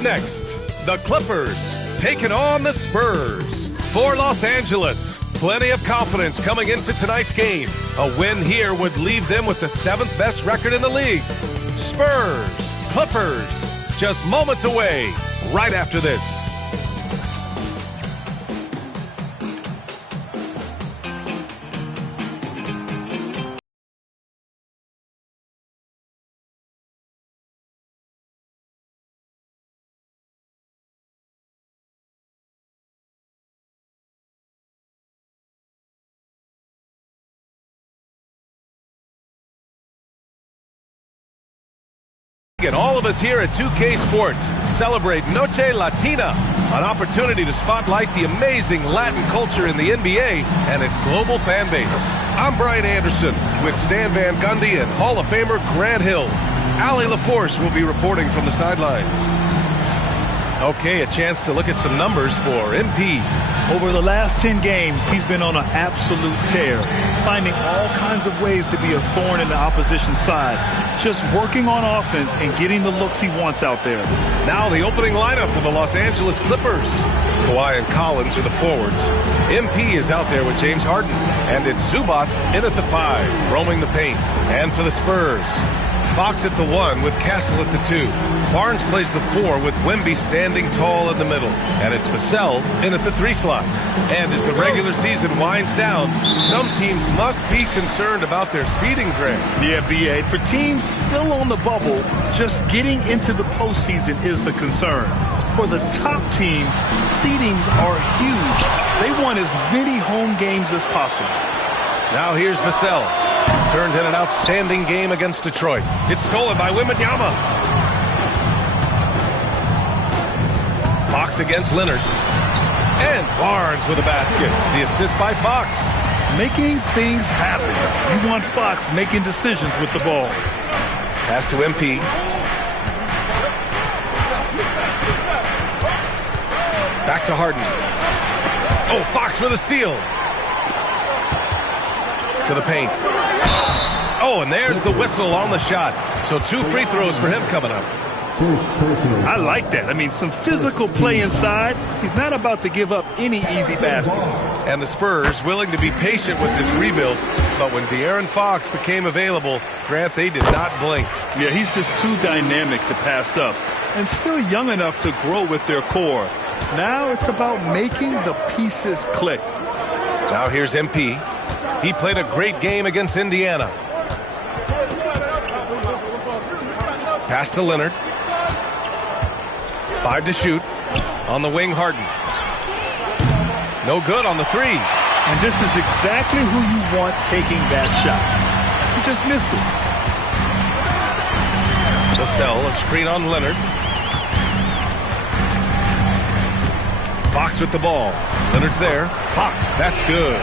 Up next, the Clippers taking on the Spurs. For Los Angeles, plenty of confidence coming into tonight's game. A win here would leave them with the 7th best record in the league. Spurs, Clippers, just moments away, right after this. And all of us here at 2K Sports celebrate Noche Latina, an opportunity to spotlight the amazing Latin culture in the NBA and its global fan base. I'm Brian Anderson with Stan Van Gundy and Hall of Famer Grant Hill. Allie LaForce will be reporting from the sidelines. Okay, a chance to look at some numbers for MP. Over the last 10 games, he's been on an absolute tear, finding all kinds of ways to be a thorn in the opposition side, just working on offense and getting the looks he wants out there. Now the opening lineup for the Los Angeles Clippers. Kawhi and Collins are the forwards. MP is out there with James Harden, and it's Zubac in at the 5, roaming the paint. And for the Spurs, Fox at the 1 with Castle at the 2. Barnes plays the 4 with Wemby standing tall in the middle. And it's Vassell in at the 3 slot. And as the regular season winds down, some teams must be concerned about their seeding, Grant. Yeah, B.A. For teams still on the bubble, just getting into the postseason is the concern. For the top teams, seedings are huge. They want as many home games as possible. Now here's Vassell. Turned in an outstanding game against Detroit. It's stolen by Wembanyama. Fox against Leonard. And Barnes with a basket. The assist by Fox. Making things happen. You want Fox making decisions with the ball. Pass to MP. Back to Harden. Oh, Fox with a steal. To the paint. Oh, and there's the whistle on the shot. So 2 free throws for him coming up. I like that. I mean, some physical play inside. He's not about to give up any easy baskets. And the Spurs willing to be patient with this rebuild. But when De'Aaron Fox became available, Grant, they did not blink. Yeah, he's just too dynamic to pass up. And still young enough to grow with their core. Now it's about making the pieces click. Now here's MP. He played a great game against Indiana. Pass to Leonard. 5 to shoot. On the wing, Harden. No good on the 3. And this is exactly who you want taking that shot. He just missed it. Vassell, a screen on Leonard. Fox with the ball. Leonard's there. Fox, that's good.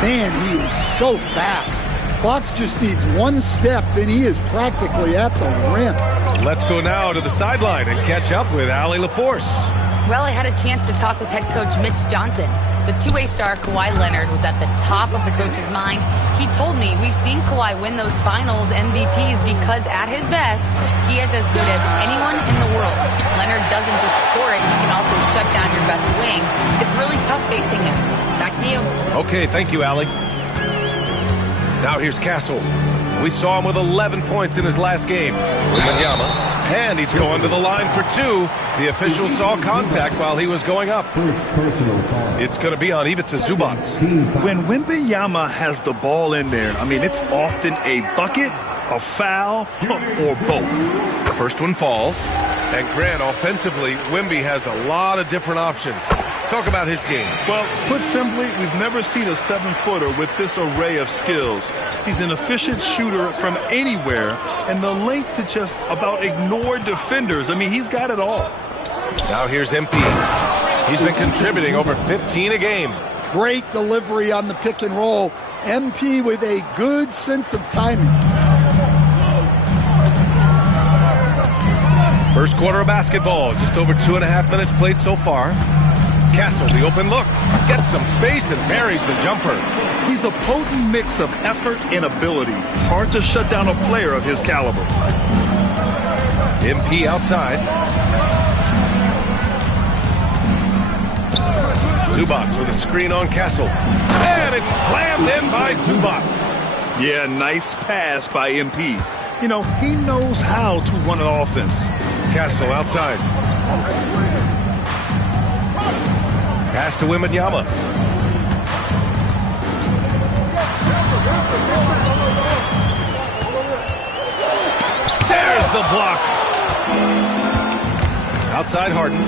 Man, he is so fast. Fox just needs one step, then he is practically at the rim. Let's go now to the sideline and catch up with Allie LaForce. Well, I had a chance to talk with head coach Mitch Johnson. The two-way star Kawhi Leonard was at the top of the coach's mind. He told me we've seen Kawhi win those finals MVPs because at his best, he is as good as anyone in the world. Leonard doesn't just score it, he can also shut down your best wing. It's really tough facing him. Back to you. Okay, thank you, Allie. Now here's Castle. We saw him with 11 points in his last game. Wembanyama. And he's going to the line for 2. The official saw contact while he was going up. It's going to be on Ivica Zubac. When Wembanyama has the ball in there, I mean, it's often a bucket, a foul, or both. The first one falls. And Grant, offensively, Wemby has a lot of different options. Talk about his game. Well, put simply, we've never seen a 7-footer with this array of skills. He's an efficient shooter from anywhere, and the length to just about ignore defenders. I mean, he's got it all. Now here's MP. He's been contributing over 15 a game. Great delivery on the pick and roll. MP with a good sense of timing. First quarter of basketball, just over 2.5 minutes played so far. Castle, the open look, gets some space and buries the jumper. He's a potent mix of effort and ability. Hard to shut down a player of his caliber. MP outside. Zubats with a screen on Castle. And it's slammed in by Zubats. Yeah, nice pass by MP. You know, he knows how to run an offense. Castle outside. Pass to Wembanyama. There's the block. Outside Harden.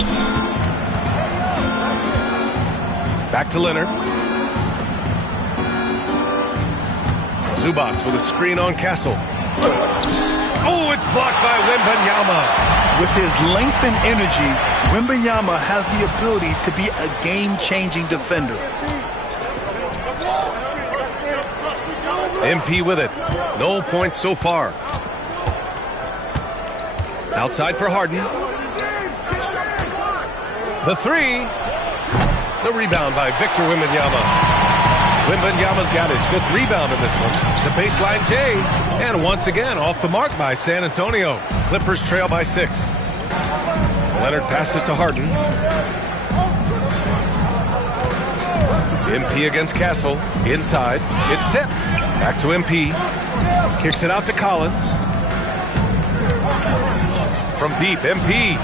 Back to Leonard. Zubats with a screen on Castle. Oh, it's blocked by Wembanyama. With his length and energy, Wembanyama has the ability to be a game-changing defender. MP with it. No points so far. Outside for Harden. The three. The rebound by Victor Wembanyama. Wembanyama's got his 5th rebound in this one. The baseline J. And once again, off the mark by San Antonio. Clippers trail by 6. Leonard passes to Harden. MP against Castle. Inside. It's tipped. Back to MP. Kicks it out to Collins. From deep, MP.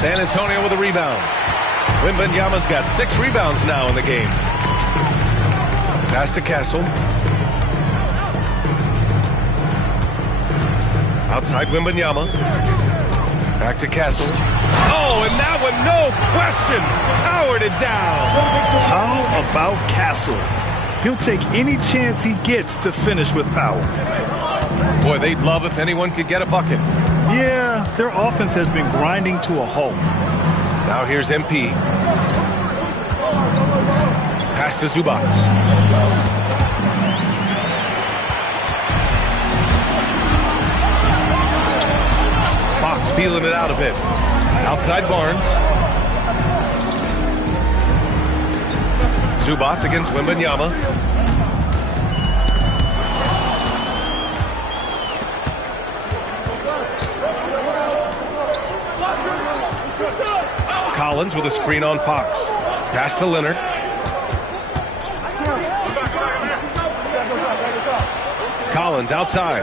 San Antonio with a rebound. Wembanyama's got 6 rebounds now in the game. Pass to Castle. Outside Wembanyama. Back to Castle. Oh, and that one, no question, powered it down. How about Castle? He'll take any chance he gets to finish with power. Boy, they'd love if anyone could get a bucket. Yeah, their offense has been grinding to a halt. Now here's MP. Pass to Zubats. Fox feeling it out a bit. Outside Barnes. Zubats against Wembanyama. Collins with a screen on Fox. Pass to Leonard. Collins outside.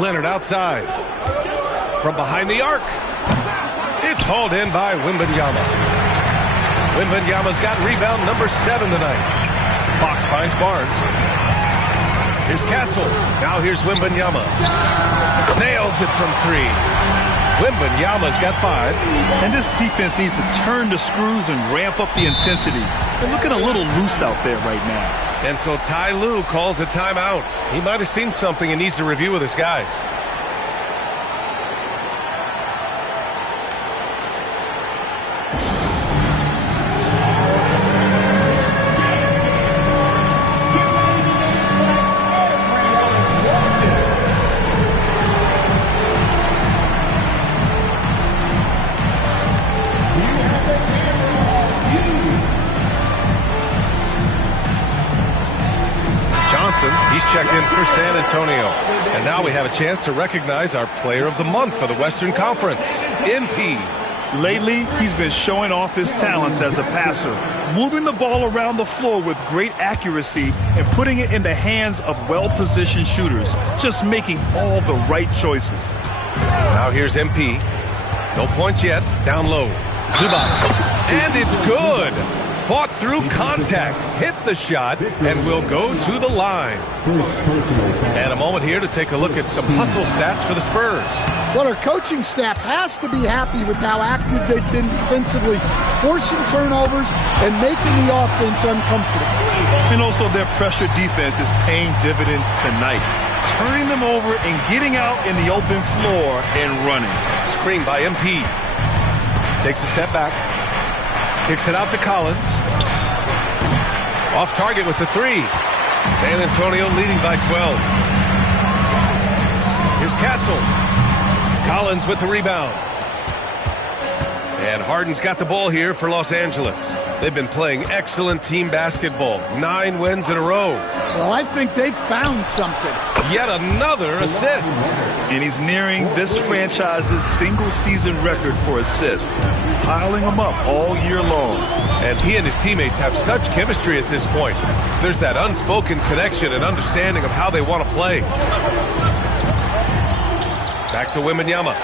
Leonard outside. From behind the arc. It's hauled in by Wembanyama. Wembanyama's got rebound number 7 tonight. Fox finds Barnes. Here's Castle. Now here's Wembanyama. Nails it from 3. Wembanyama's got 5. And this defense needs to turn the screws and ramp up the intensity. They're looking a little loose out there right now. And so Ty Lue calls a timeout. He might have seen something and needs to review with his guys. He's checked in for San Antonio. And now we have a chance to recognize our player of the month for the Western Conference, MP. Lately, he's been showing off his talents as a passer, moving the ball around the floor with great accuracy and putting it in the hands of well-positioned shooters, just making all the right choices. Now here's MP. No points yet. Down low. Zubats. And it's good. Fought through contact, hit the shot, and will go to the line. And a moment here to take a look at some hustle stats for the Spurs. Well, our coaching staff has to be happy with how active they've been defensively, forcing turnovers and making the offense uncomfortable. And also their pressure defense is paying dividends tonight, turning them over and getting out in the open floor and running. Screen by MP. Takes a step back. Kicks it out to Collins. Off target with the 3. San Antonio leading by 12. Here's Castle. Collins with the rebound. And Harden's got the ball here for Los Angeles. They've been playing excellent team basketball. 9 wins in a row. Well, I think they've found something. Yet another assist. And he's nearing this franchise's single-season record for assists, piling them up all year long. And he and his teammates have such chemistry at this point. There's that unspoken connection and understanding of how they want to play. Back to Wembanyama.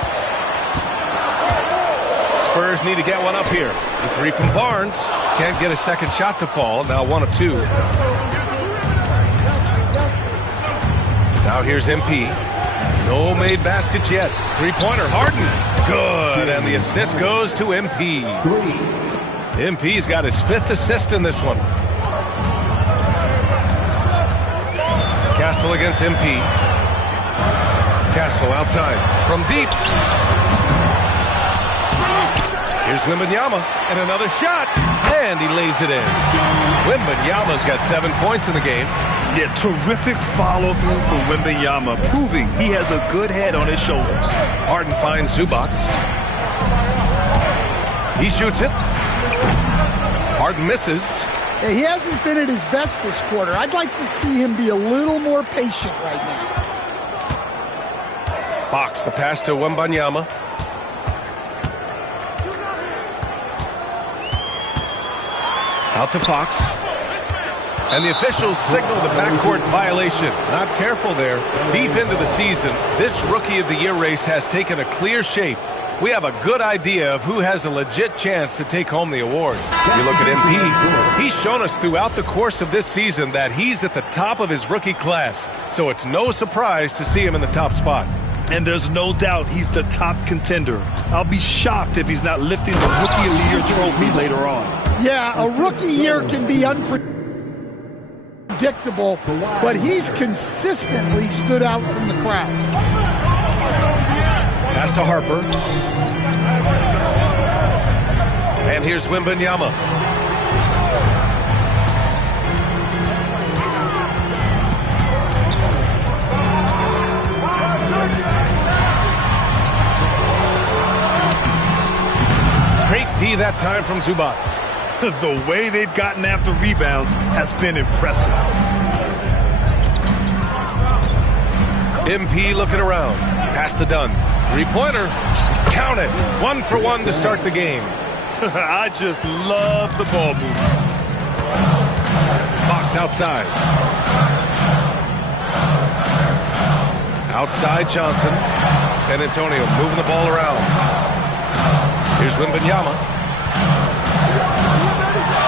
Spurs need to get one up here. The 3 from Barnes. Can't get a second shot to fall. Now 1 of 2. Now here's MP. No made baskets yet. 3-pointer. Harden. Good. And the assist goes to MP. MP's got his 5th assist in this one. Castle against MP. Castle outside. From deep. Here's Wembanyama. And another shot. And he lays it in. Wembanyama's got 7 points in the game. Yeah, terrific follow-through for Wembanyama, proving he has a good head on his shoulders. Harden finds Zubac. He shoots it. Harden misses. Yeah, he hasn't been at his best this quarter. I'd like to see him be a little more patient right now. Fox, the pass to Wembanyama. Out to Fox. And the officials signal the backcourt violation. Not careful there. Deep into the season, this Rookie of the Year race has taken a clear shape. We have a good idea of who has a legit chance to take home the award. You look at MP. He's shown us throughout the course of this season that he's at the top of his rookie class. So it's no surprise to see him in the top spot. And there's no doubt he's the top contender. I'll be shocked if he's not lifting the Rookie of the Year trophy later on. Yeah, a rookie year can be unpredictable, but he's consistently stood out from the crowd. Pass to Harper. And here's Wembanyama. Great D that time from Zubac. The way they've gotten after rebounds has been impressive. MP looking around. Pass to Dunn. 3-pointer. Count it. 1 for 1 to start the game. I just love the ball movement. Fox outside. Outside Johnson. San Antonio moving the ball around. Here's Wembanyama.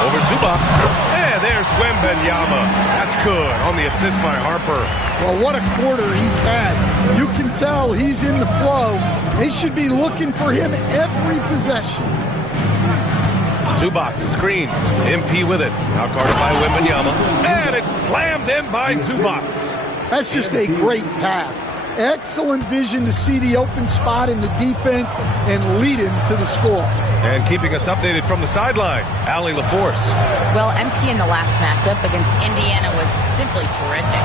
Over Zubac. And there's Wembanyama. That's good on the assist by Harper. Well, what a quarter he's had. You can tell he's in the flow. They should be looking for him every possession. Zubac, screen. MP with it. Now guarded by Wembanyama. And it's slammed in by Zubac. That's just a great pass. Excellent vision to see the open spot in the defense and lead him to the score. And keeping us updated from the sideline, Allie LaForce. Well, MP in the last matchup against Indiana was simply terrific.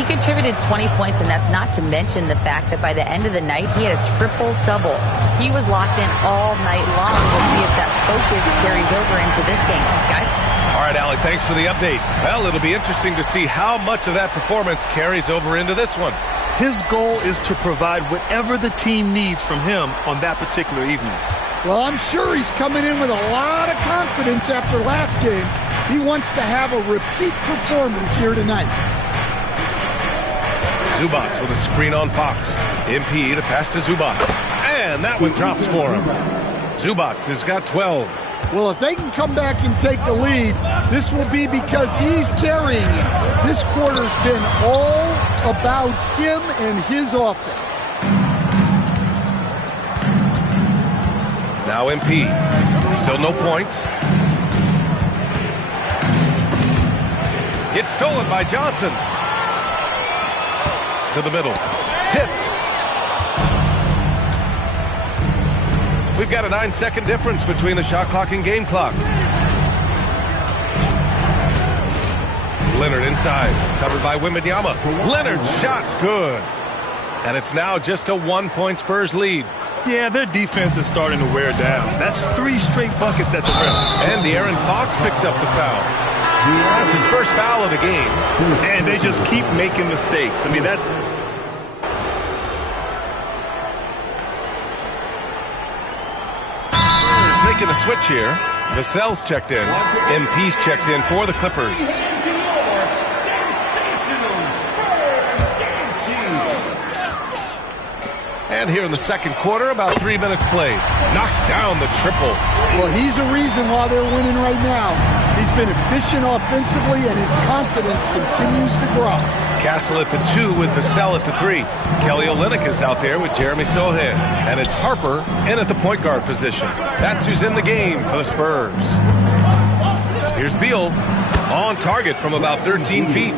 He contributed 20 points, and that's not to mention the fact that by the end of the night, he had a triple-double. He was locked in all night long. We'll see if that focus carries over into this game, guys. All right, Allie, thanks for the update. Well, it'll be interesting to see how much of that performance carries over into this one. His goal is to provide whatever the team needs from him on that particular evening. Well, I'm sure he's coming in with a lot of confidence after last game. He wants to have a repeat performance here tonight. Zubac with a screen on Fox. MP, the pass to Zubac. And that one drops for him. Zubac has got 12. Well, if they can come back and take the lead, this will be because he's carrying it. This quarter's been all about him and his offense. Now MP. Still no points. It's stolen by Johnson. To the middle. Tipped. We've got a 9-second difference between the shot clock and game clock. Leonard inside. Covered by Wembanyama. Leonard's shot's good. And it's now just a 1-point Spurs lead. Yeah, their defense is starting to wear down. That's 3 straight buckets at the rim. And De'Aaron Fox picks up the foul. That's his first foul of the game. And they just keep making mistakes. I mean, that... Making a switch here. Vassell's checked in. MP's checked in for the Clippers. And here in the second quarter, about 3 minutes played. Knocks down the triple. Well, he's a reason why they're winning right now. He's been efficient offensively, and his confidence continues to grow. Castle at the 2 with Vassell at the 3. Kelly Olynyk is out there with Jeremy Sohan. And it's Harper in at the point guard position. That's who's in the game for the Spurs. Here's Beal on target from about 13 feet.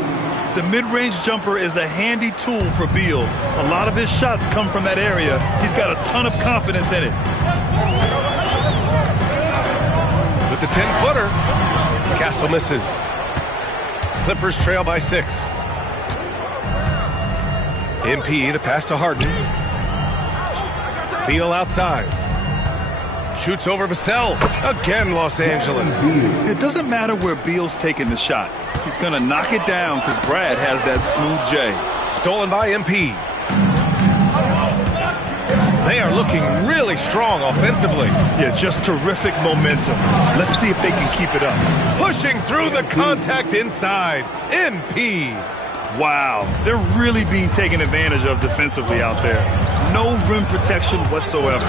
The mid-range jumper is a handy tool for Beal. A lot of his shots come from that area. He's got a ton of confidence in it. With the 10-footer, Castle misses. Clippers trail by 6. MP, the pass to Harden. Beal outside. Shoots over Vassell. Again, Los Angeles. It doesn't matter where Beal's taking the shot. He's going to knock it down because Brad has that smooth J. Stolen by MP. They are looking really strong offensively. Yeah, just terrific momentum. Let's see if they can keep it up. Pushing through the contact inside. MP. Wow, they're really being taken advantage of defensively out there. No rim protection whatsoever.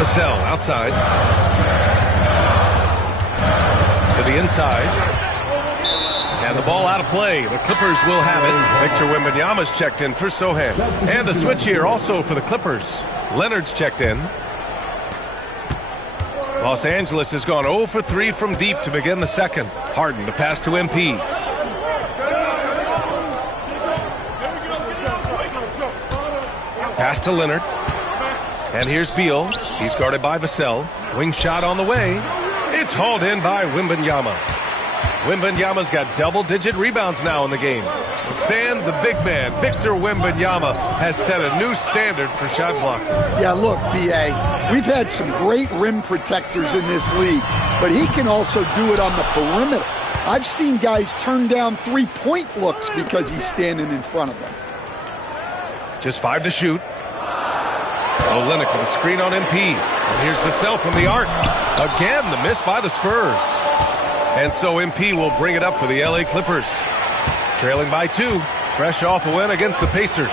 Vassell outside. To the inside. And the ball out of play. The Clippers will have it. Victor Wembanyama's checked in for Sohan. And a switch here also for the Clippers. Leonard's checked in. Los Angeles has gone 0 for 3 from deep to begin the second. Harden to pass to MP. Pass to Leonard. And here's Beal. He's guarded by Vassell. Wing shot on the way. It's hauled in by Wembanyama. Wembanyama's got double-digit rebounds now in the game. Stan, the big man, Victor Wembanyama, has set a new standard for shot blocking. Yeah, look, B.A., we've had some great rim protectors in this league, but he can also do it on the perimeter. I've seen guys turn down three-point looks because he's standing in front of them. Just 5 to shoot. Olynyk with a screen on MP. And here's Vassell from the arc. Again, the miss by the Spurs. And so MP will bring it up for the LA Clippers. Trailing by 2. Fresh off a win against the Pacers.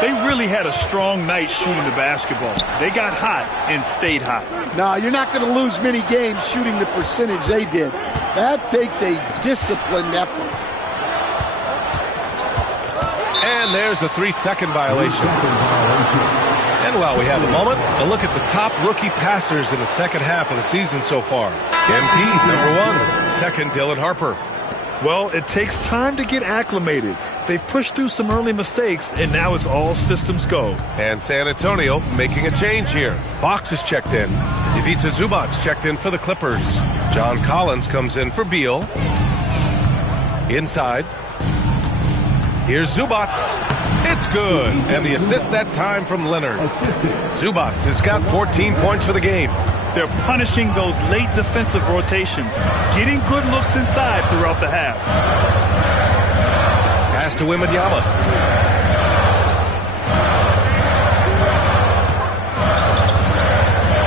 They really had a strong night shooting the basketball. They got hot and stayed hot. No, you're not going to lose many games shooting the percentage they did. That takes a disciplined effort. And there's a 3-second violation. And while we have a moment, a look at the top rookie passers in the second half of the season so far. MP, number 1. Second, Dylan Harper. Well, it takes time to get acclimated. They've pushed through some early mistakes, and now it's all systems go. And San Antonio making a change here. Fox is checked in. Ivica Zubac's checked in for the Clippers. John Collins comes in for Beal. Inside. Here's Zubac. It's good. And the assist that time from Leonard. Zubac has got 14 points for the game. They're punishing those late defensive rotations, getting good looks inside throughout the half. Pass to Wembanyama.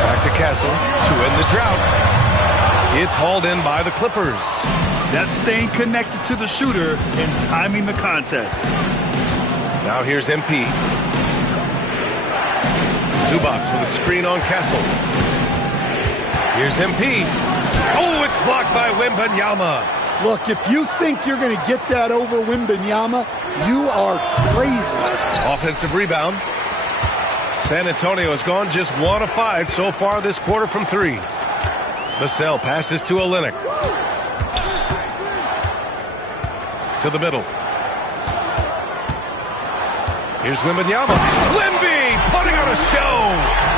Back to Castle to end the drought. It's hauled in by the Clippers. That's staying connected to the shooter and timing the contest. Now here's MP. Zubac with a screen on Castle. Here's MP. Oh, it's blocked by Wembanyama. Look, if you think you're going to get that over Wembanyama, you are crazy. Offensive rebound. San Antonio has gone just 1 of 5 so far this quarter from 3. Vassell passes to Olynyk. To the middle. Here's Wembanyama. Wemby putting on a show.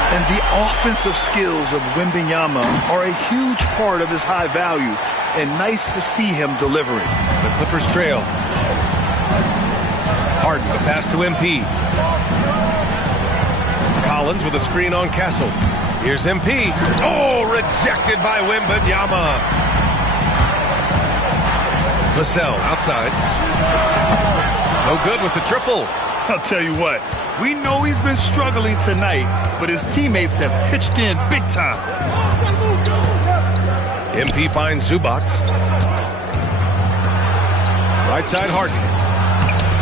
And the offensive skills of Wembanyama are a huge part of his high value. And nice to see him delivering. The Clippers trail. Harden, the pass to MP. Collins with a screen on Castle. Here's MP. Oh, rejected by Wembanyama. Vassell outside. No good with the triple. I'll tell you what, we know he's been struggling tonight, but his teammates have pitched in big time. MP finds Zubats. Right side Harden.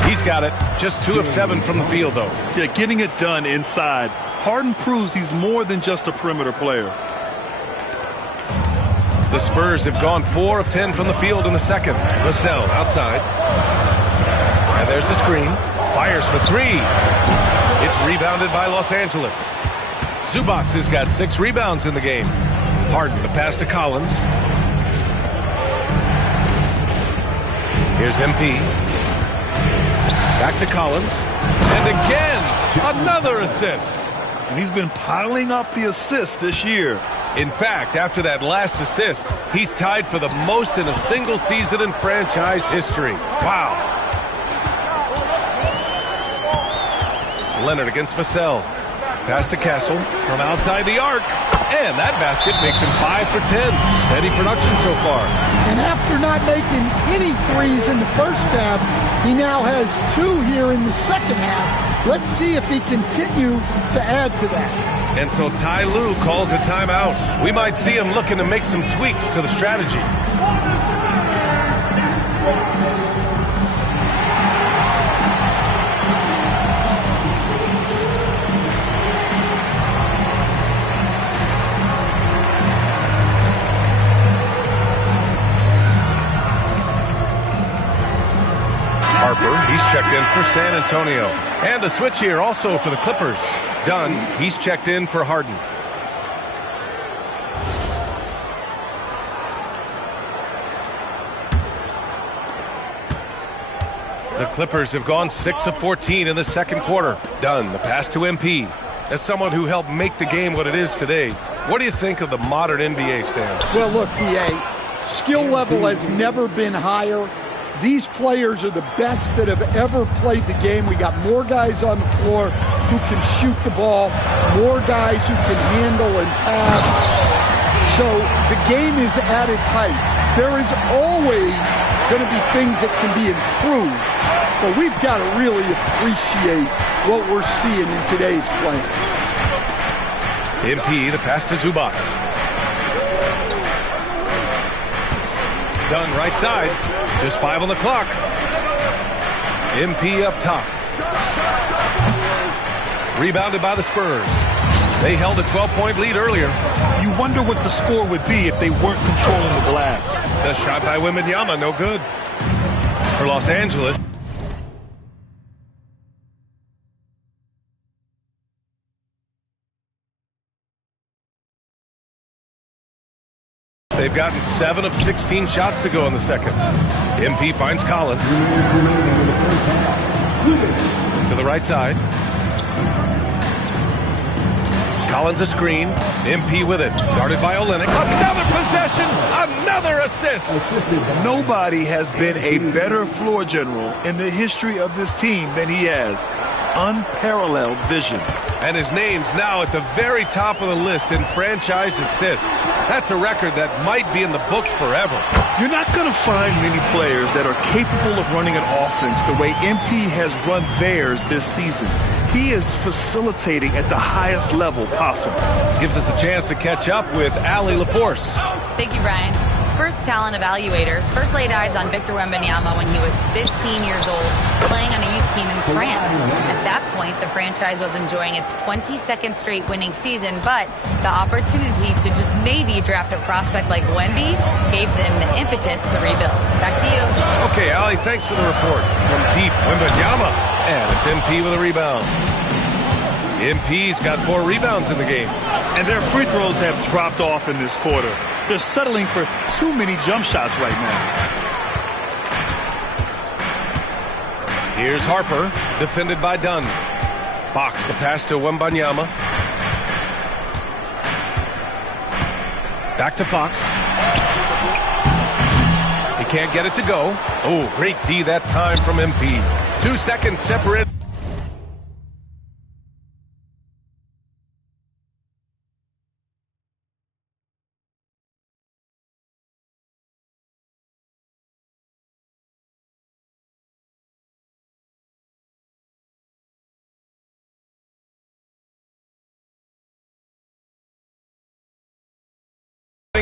He's got it. Just 2 of 7 from the field, though. Yeah, getting it done inside. Harden proves he's more than just a perimeter player. The Spurs have gone 4 of 10 from the field in the second. Vassell outside. And there's the screen. Fires for 3. It's rebounded by Los Angeles. Zubats has got 6 rebounds in the game. Harden, the pass to Collins. Here's MP. Back to Collins. And again, another assist. And he's been piling up the assists this year. In fact, after that last assist, he's tied for the most in a single season in franchise history. Wow. Leonard against Vassell. Pass to Castle from outside the arc. And that basket makes him 5 for 10. Steady production so far. And after not making any threes in the first half, he now has 2 here in the second half. Let's see if he continue to add to that. And so Ty Lue calls a timeout. We might see him looking to make some tweaks to the strategy. Harper, he's checked in for San Antonio. And a switch here also for the Clippers. Dunn, he's checked in for Harden. The Clippers have gone 6 of 14 in the second quarter. Dunn, the pass to MP. As someone who helped make the game what it is today, what do you think of the modern NBA, Stan? Well, look, PA, skill level has never been higher. These players are the best that have ever played the game. We got more guys on the floor who can shoot the ball, more guys who can handle and pass. So the game is at its height. There is always going to be things that can be improved, but we've got to really appreciate what we're seeing in today's play. MP, the pass to Zubats. Dunn right side. Just 5 on the clock. MP up top. Rebounded by the Spurs. They held a 12-point lead earlier. You wonder what the score would be if they weren't controlling the glass. The shot by Wembanyama, no good. For Los Angeles. They've gotten 7 of 16 shots to go in the second. MP finds Collins. To the right side. Collins a screen. MP with it. Guarded by Olynyk. Another possession. Another assist. Nobody has been a better floor general in the history of this team than he has. Unparalleled vision. And his name's now at the very top of the list in franchise assists. That's a record that might be in the books forever. You're not going to find many players that are capable of running an offense the way MP has run theirs this season. He is facilitating at the highest level possible. Gives us a chance to catch up with Allie LaForce. Thank you, Brian. Spurs talent evaluators first laid eyes on Victor Wembanyama when he was 15 years old, playing on a youth team in France. At that point, the franchise was enjoying its 22nd straight winning season, but the opportunity to just maybe draft a prospect like Wemby gave them the impetus to rebuild. Back to you. Okay, Allie, thanks for the report. From deep, Wembanyama, and it's MP with a rebound. MP's got 4 rebounds in the game. And their free throws have dropped off in this quarter. They're settling for too many jump shots right now. Here's Harper, defended by Dunn. Fox, the pass to Wembanyama. Back to Fox. He can't get it to go. Oh, great D that time from MP. 2 seconds separate.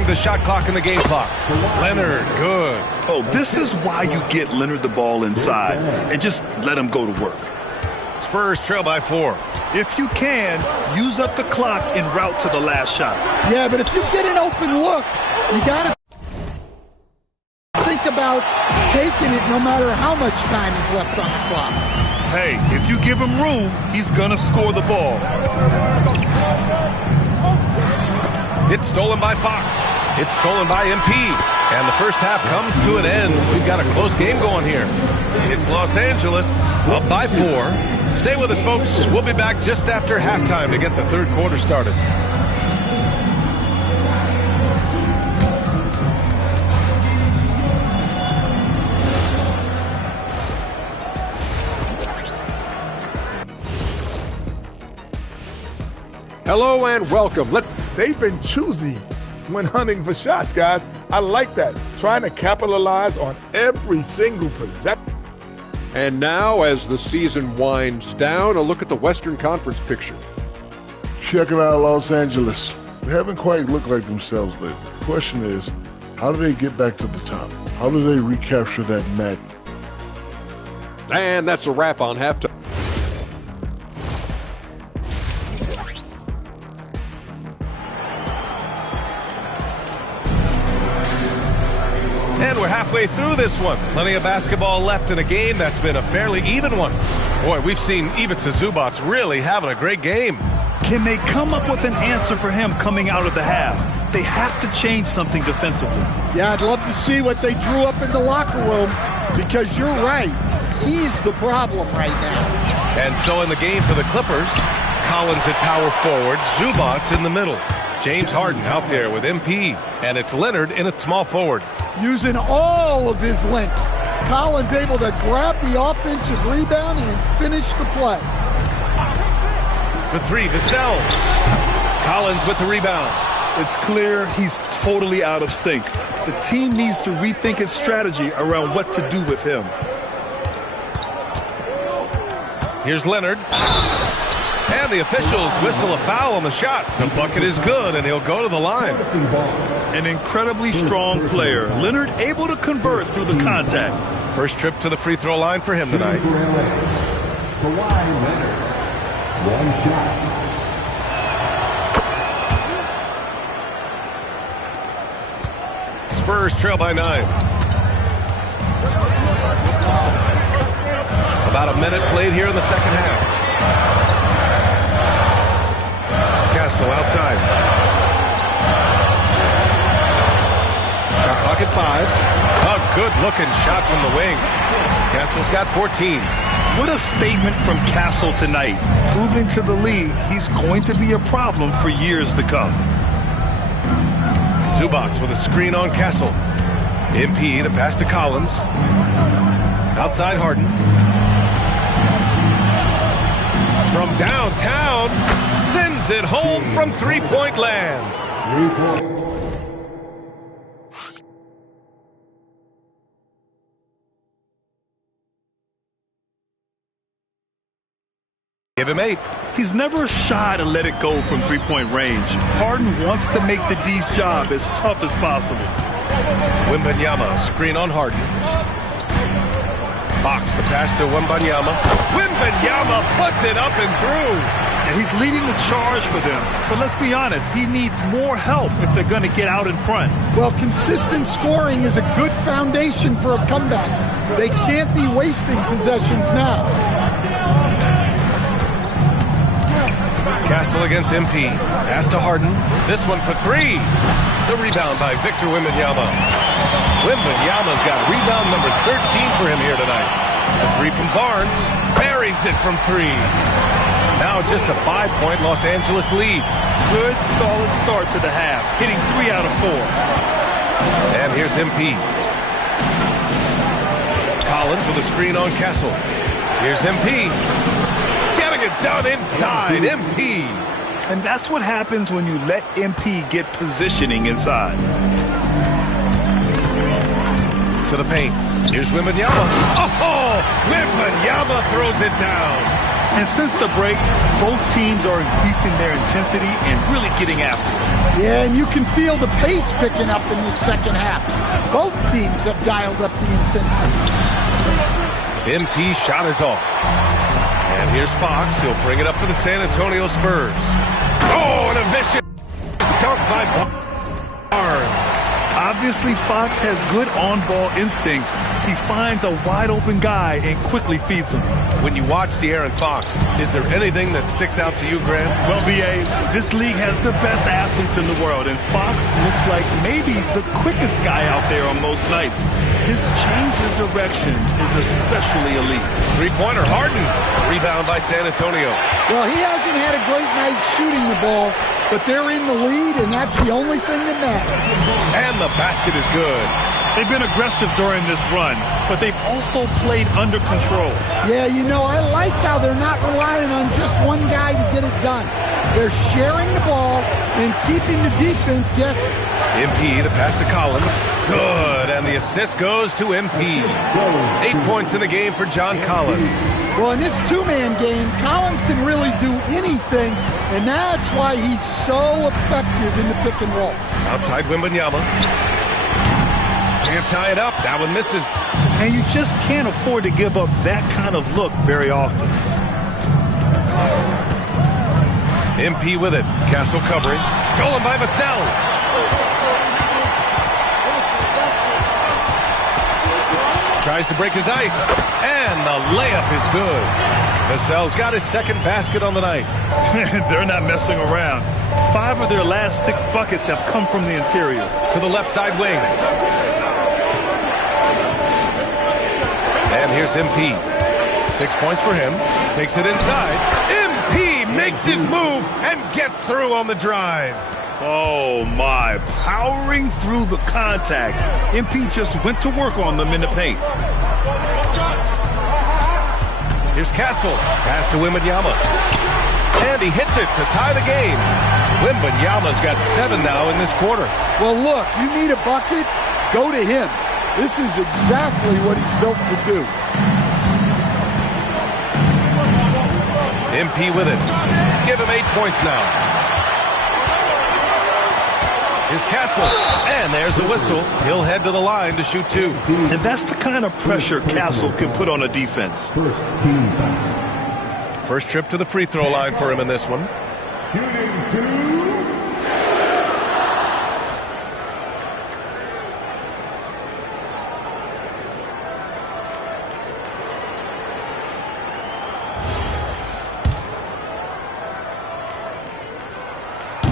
The shot clock and the game clock. Leonard, good. Oh, this is why you get Leonard the ball inside and just let him go to work. Spurs trail by 4. If you can, use up the clock en route to the last shot. Yeah, but if you get an open look, you got to think about taking it no matter how much time is left on the clock. Hey, if you give him room, he's going to score the ball. It's stolen by Fox. It's stolen by MP. And the first half comes to an end. We've got a close game going here. It's Los Angeles up by 4. Stay with us, folks. We'll be back just after halftime to get the third quarter started. Hello and welcome. They've been choosy when hunting for shots, guys. I like that. Trying to capitalize on every single possession. And now, as the season winds down, a look at the Western Conference picture. Checking out Los Angeles. They haven't quite looked like themselves lately. The question is, how do they get back to the top? How do they recapture that match? And that's a wrap on halftime. And we're halfway through this one. Plenty of basketball left in a game that's been a fairly even one. Boy, we've seen Ivica Zubac really having a great game. Can they come up with an answer for him coming out of the half? They have to change something defensively. Yeah, I'd love to see what they drew up in the locker room, because you're right. He's the problem right now. And so in the game for the Clippers, Collins at power forward, Zubac in the middle. James Harden out there with MP, and it's Leonard in at small forward. Using all of his length. Collins able to grab the offensive rebound and finish the play. The 3, Vassell. Collins with the rebound. It's clear he's totally out of sync. The team needs to rethink its strategy around what to do with him. Here's Leonard. And the officials whistle a foul on the shot. The bucket is good, and he'll go to the line. An incredibly strong player. Leonard able to convert through the contact. First trip to the free throw line for him tonight. Kawhi Leonard. One shot. Spurs trail by 9. About a minute played here in the second half. Castle outside. Shot clock at 5. A good-looking shot from the wing. Castle's got 14. What a statement from Castle tonight, proving to the league he's going to be a problem for years to come. Zubac with a screen on Castle. MP, the pass to Collins. Outside Harden. From downtown, sends it home from three-point land. Give him 8. He's never shy to let it go from three-point range. Harden wants to make the D's job as tough as possible. Wembanyama, screen on Harden. Fox, the pass to Wembanyama. Wembanyama puts it up and through. And he's leading the charge for them. But let's be honest, he needs more help if they're going to get out in front. Well, consistent scoring is a good foundation for a comeback. They can't be wasting possessions now. Castle against MP. Pass to Harden. This one for 3. The rebound by Victor Wembanyama. Wembanyama's got rebound number 13 for him here tonight. The 3 from Barnes. Buries it from 3. Now just a 5-point Los Angeles lead. Good, solid start to the half, hitting 3 out of 4. And here's MP. Collins with a screen on Castle. Here's MP. Getting it done inside. MP. And that's what happens when you let MP get positioning inside. To the paint. Here's Wembanyama. Oh, Wembanyama throws it down. And since the break, both teams are increasing their intensity and really getting after it. Yeah, and you can feel the pace picking up in this second half. Both teams have dialed up the intensity. MP shot is off. And here's Fox. He'll bring it up for the San Antonio Spurs. Oh, and a vicious dunk by Barnes. Obviously, Fox has good on-ball instincts. He finds a wide-open guy and quickly feeds him. When you watch De'Aaron Fox, is there anything that sticks out to you, Grant? Well, B.A., this league has the best athletes in the world, and Fox looks like maybe the quickest guy out there on most nights. His change of direction is especially elite. Three-pointer, Harden. Rebound by San Antonio. Well, he hasn't had a great night shooting the ball, but they're in the lead, and that's the only thing that matters. And the basket is good. They've been aggressive during this run, but they've also played under control. Yeah, you know, I like how they're not relying on just one guy to get it done. They're sharing the ball and keeping the defense guessing. MP, the pass to Collins. Good, and the assist goes to MP. 8 points in the game for John Collins. Well, in this two-man game, Collins can really do anything, and that's why he's so effective in the pick and roll. Outside Wembanyama. Can't tie it up. That one misses. And you just can't afford to give up that kind of look very often. MP with it. Castle covering. Stolen by Vassell. Tries to break his ice. And the layup is good. Vassell's got his second basket on the night. They're not messing around. 5 of their last 6 buckets have come from the interior. To the left side wing. And here's MP. 6 points for him. Takes it inside. MP makes his move and gets through on the drive. Oh, my. Powering through the contact. MP just went to work on them in the paint. Here's Castle. Pass to Wembanyama. And he hits it to tie the game. Wembanyama's got 7 now in this quarter. Well, look, you need a bucket, go to him. This is exactly what he's built to do. MP with it. Give him 8 points now. Here's Castle. And there's a whistle. He'll head to the line to shoot 2. And that's the kind of pressure Castle can put on a defense. First trip to the free throw line for him in this one.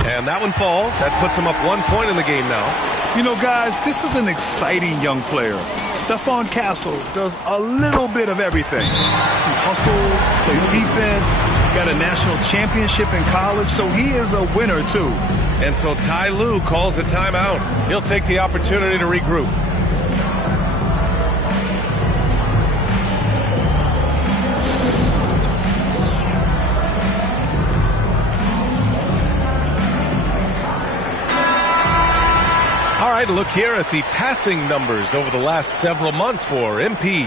And that one falls. That puts him up 1 point in the game now. You know, guys, this is an exciting young player. Stephon Castle does a little bit of everything. He hustles, plays defense, got a national championship in college, so he is a winner, too. And so Ty Lue calls a timeout. He'll take the opportunity to regroup. All right, look here at the passing numbers over the last several months for MP.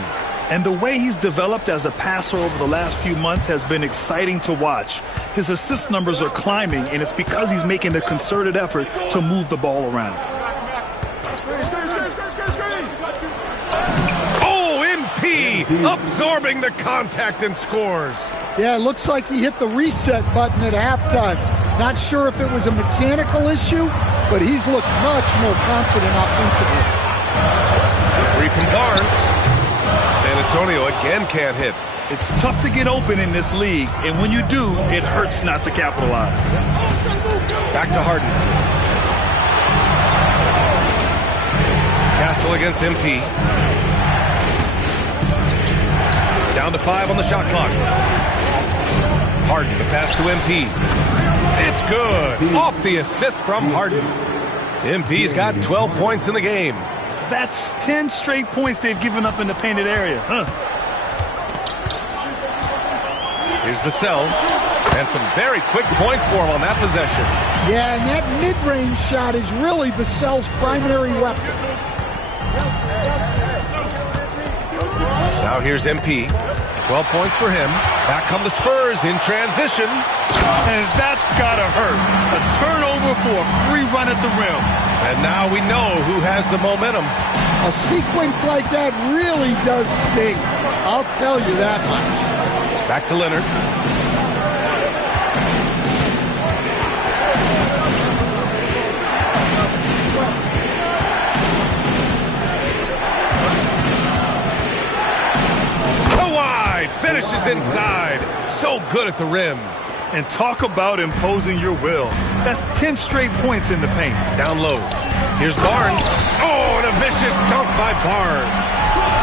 And the way he's developed as a passer over the last few months has been exciting to watch. His assist numbers are climbing, and it's because he's making a concerted effort to move the ball around. Oh, MP absorbing the contact and scores. Yeah, it looks like he hit the reset button at halftime. Not sure if it was a mechanical issue, but he's looked much more confident offensively. Three from Barnes. San Antonio again can't hit. It's tough to get open in this league, and when you do, it hurts not to capitalize. Back to Harden. Castle against MP. Down to 5 on the shot clock. Harden, the pass to MP. It's good. Off the assist from Harden. MP's got 12 points in the game. That's 10 straight points they've given up in the painted area, huh? Vassell. And some very quick points for him on that possession. Yeah, and that mid-range shot is really Vassell's primary weapon. Now here's MP. 12 points for him. Back come the Spurs in transition. And that's gotta hurt. A turnover for a free run at the rim. And now we know who has the momentum. A sequence like that really does sting. I'll tell you that much. Back to Leonard. Kawhi finishes inside. So good at the rim. And talk about imposing your will. That's 10 straight points in the paint. Down low. Here's Barnes. Oh, and a vicious dunk by Barnes.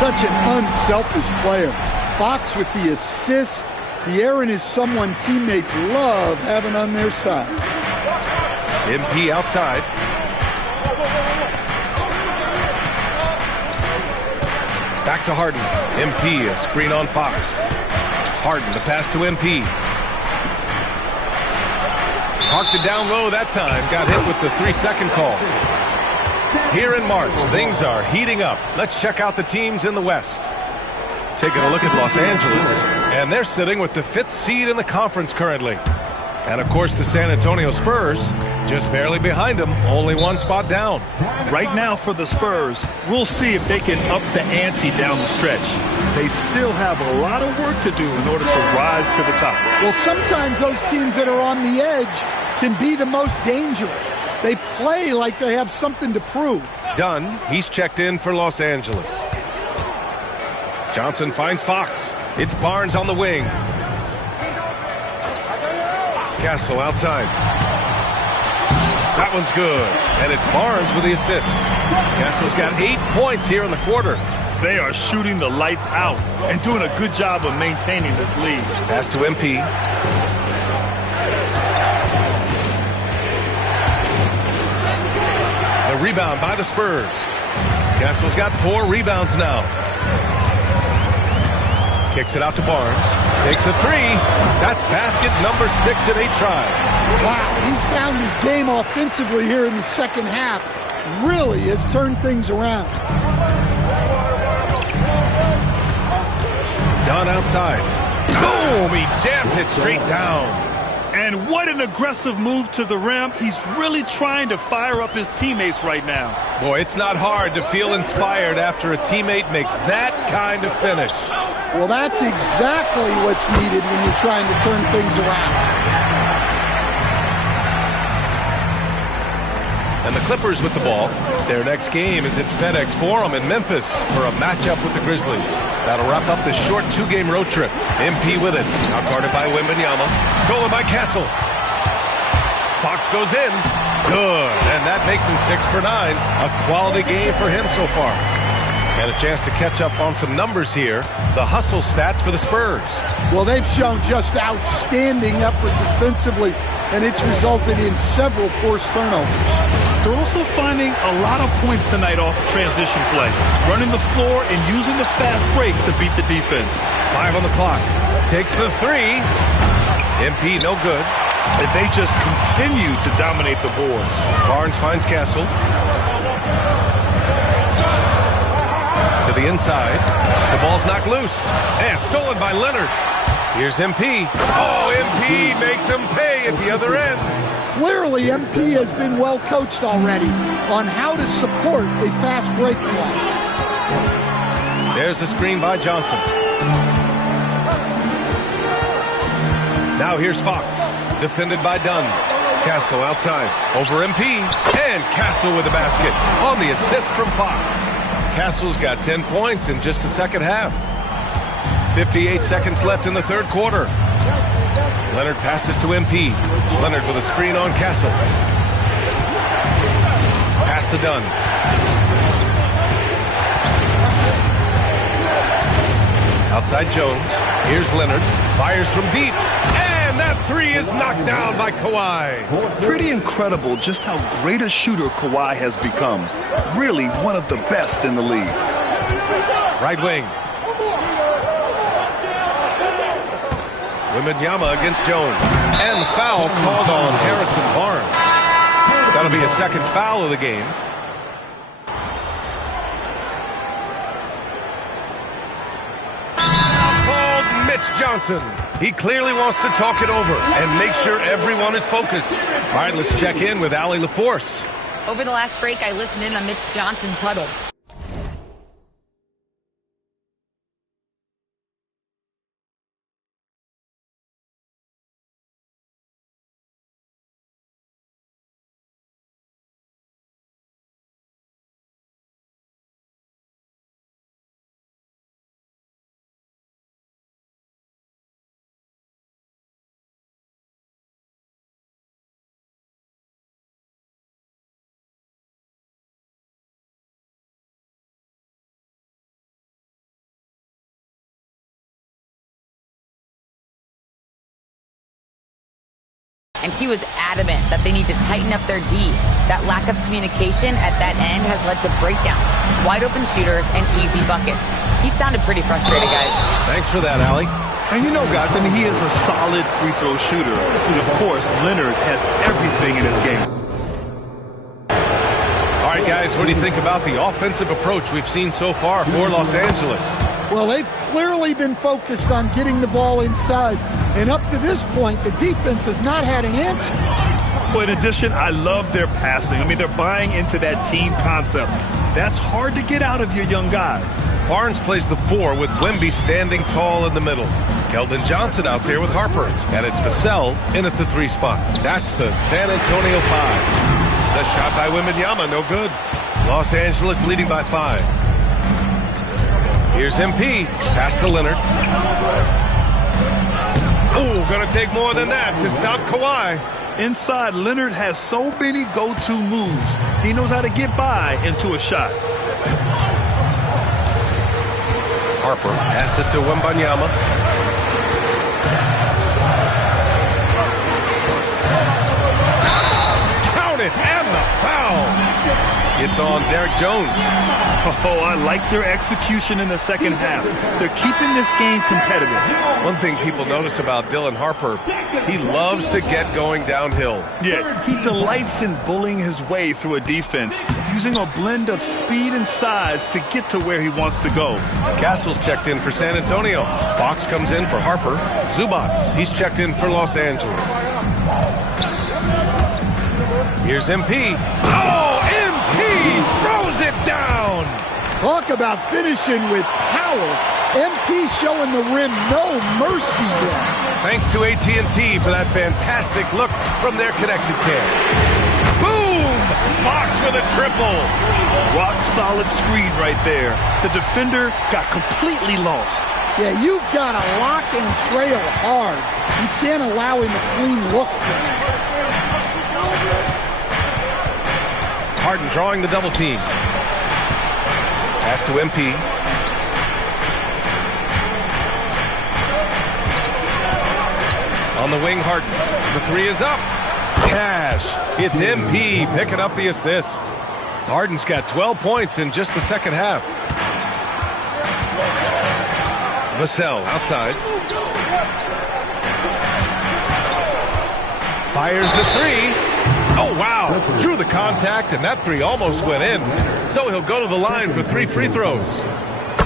Such an unselfish player. Fox with the assist. De'Aaron is someone teammates love having on their side. MP outside. Back to Harden. MP, a screen on Fox. Harden, the pass to MP. Parked it down low that time. Got hit with the 3-second call. Here in March, things are heating up. Let's check out the teams in the West. Taking a look at Los Angeles, and they're sitting with the 5th seed in the conference currently. And, of course, the San Antonio Spurs, just barely behind them, only one spot down. Right now for the Spurs, we'll see if they can up the ante down the stretch. They still have a lot of work to do in order to rise to the top. Well, sometimes those teams that are on the edge can be the most dangerous. They play like they have something to prove. Dunn, he's checked in for Los Angeles. Johnson finds Fox. It's Barnes on the wing. Castle outside. That one's good. And it's Barnes with the assist. Castle's got 8 points here in the quarter. They are shooting the lights out and doing a good job of maintaining this lead. Pass to MP. The rebound by the Spurs. Castle's got 4 rebounds now. Kicks it out to Barnes. Takes a 3. That's basket number 6 in 8 tries. Wow, he's found his game offensively here in the second half. Really has turned things around. Dunn outside. Boom! He jams it straight down. And what an aggressive move to the rim. He's really trying to fire up his teammates right now. Boy, it's not hard to feel inspired after a teammate makes that kind of finish. Well, that's exactly what's needed when you're trying to turn things around. And the Clippers with the ball. Their next game is at FedEx Forum in Memphis for a matchup with the Grizzlies. That'll wrap up the short 2-game road trip. MP with it. Now guarded by Wembanyama. Stolen by Castle. Fox goes in. Good. And that makes him 6 for 9. A quality game for him so far. And a chance to catch up on some numbers here. The hustle stats for the Spurs. Well, they've shown just outstanding effort defensively, and it's resulted in several forced turnovers. They're also finding a lot of points tonight off of transition play, running the floor and using the fast break to beat the defense. 5 on the clock. Takes the 3. MP no good. And they just continue to dominate the boards. Barnes finds Castle. To the inside. The ball's knocked loose. And stolen by Leonard. Here's MP. Oh, MP makes him pay at the other end. Clearly, MP has been well coached already on how to support a fast break play. There's a screen by Johnson. Now here's Fox, defended by Dunn. Castle outside, over MP, and Castle with the basket on the assist from Fox. Castle's got 10 points in just the second half. 58 seconds left in the third quarter. Leonard passes to MP. Leonard with a screen on Castle. Pass to Dunn. Outside Jones. Here's Leonard. Fires from deep. And that 3 is knocked down by Kawhi. Pretty incredible just how great a shooter Kawhi has become. Really one of the best in the league. Right wing. Wembanyama against Jones. And the foul called on Harrison Barnes. That'll be a second foul of the game. Called Mitch Johnson. He clearly wants to talk it over and make sure everyone is focused. All right, let's check in with Allie LaForce. Over the last break, I listened in on Mitch Johnson's huddle. And he was adamant that they need to tighten up their D. That lack of communication at that end has led to breakdowns, wide open shooters, and easy buckets. He sounded pretty frustrated, guys. Thanks for that, Allie. And you know, guys, I mean, he is a solid free throw shooter. And, of course, Leonard has everything in his game. All right, guys, what do you think about the offensive approach we've seen so far for Los Angeles? Well, they've clearly been focused on getting the ball inside. And up to this point, the defense has not had an answer. Well, in addition, I love their passing. I mean, they're buying into that team concept. That's hard to get out of your young guys. Barnes plays the 4 with Wemby standing tall in the middle. Keldon Johnson out there with Harper. And it's Vassell in at the 3 spot. That's the San Antonio 5. The shot by Wembanyama, no good. Los Angeles leading by 5. Here's MP. Pass to Leonard. Oh, gonna take more than that to stop Kawhi. Inside, Leonard has so many go-to moves. He knows how to get by into a shot. Harper passes to Wembanyama. Count it, and the foul. It's on Derek Jones. Oh, I like their execution in the second half. They're keeping this game competitive. One thing people notice about Dylan Harper, he loves to get going downhill. Yeah, he delights in bullying his way through a defense, using a blend of speed and size to get to where he wants to go. Castle's checked in for San Antonio. Fox comes in for Harper. Zubats, he's checked in for Los Angeles. Here's MP. Oh, MP throws it down. Talk about finishing with power. MP showing the rim no mercy there. Thanks to AT&T for that fantastic look from their connected cam. Boom! Fox with a triple. Rock solid screen right there. The defender got completely lost. Yeah, you've got to lock and trail hard. You can't allow him a clean look for that. Harden drawing the double team. Pass to MP. On the wing, Harden. The 3 is up. Cash. It's MP picking up the assist. Harden's got 12 points in just the second half. Vassell outside. Fires the 3. Oh, wow. Drew the contact, and that 3 almost went in. So he'll go to the line for 3 free throws.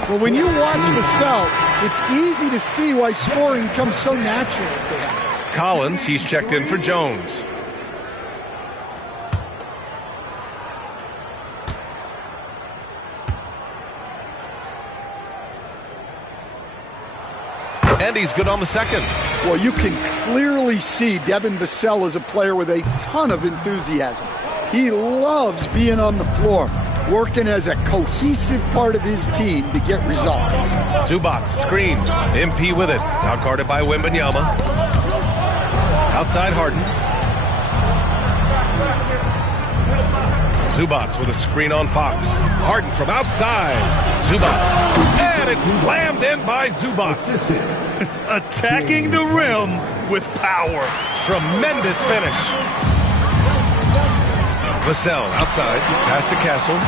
Well, when you watch Vassell, it's easy to see why scoring comes so natural to him. Collins, he's checked in for Jones. And he's good on the second. Well, you can clearly see Devin Vassell is a player with a ton of enthusiasm. He loves being on the floor, working as a cohesive part of his team to get results. Zubats screen. MP with it. Now guarded by Wembanyama. Outside Harden. Zubats with a screen on Fox. Harden from outside. Zubats. And it's slammed in by Zubats. Attacking the rim with power. Tremendous finish. Vassell outside. Pass to Castle.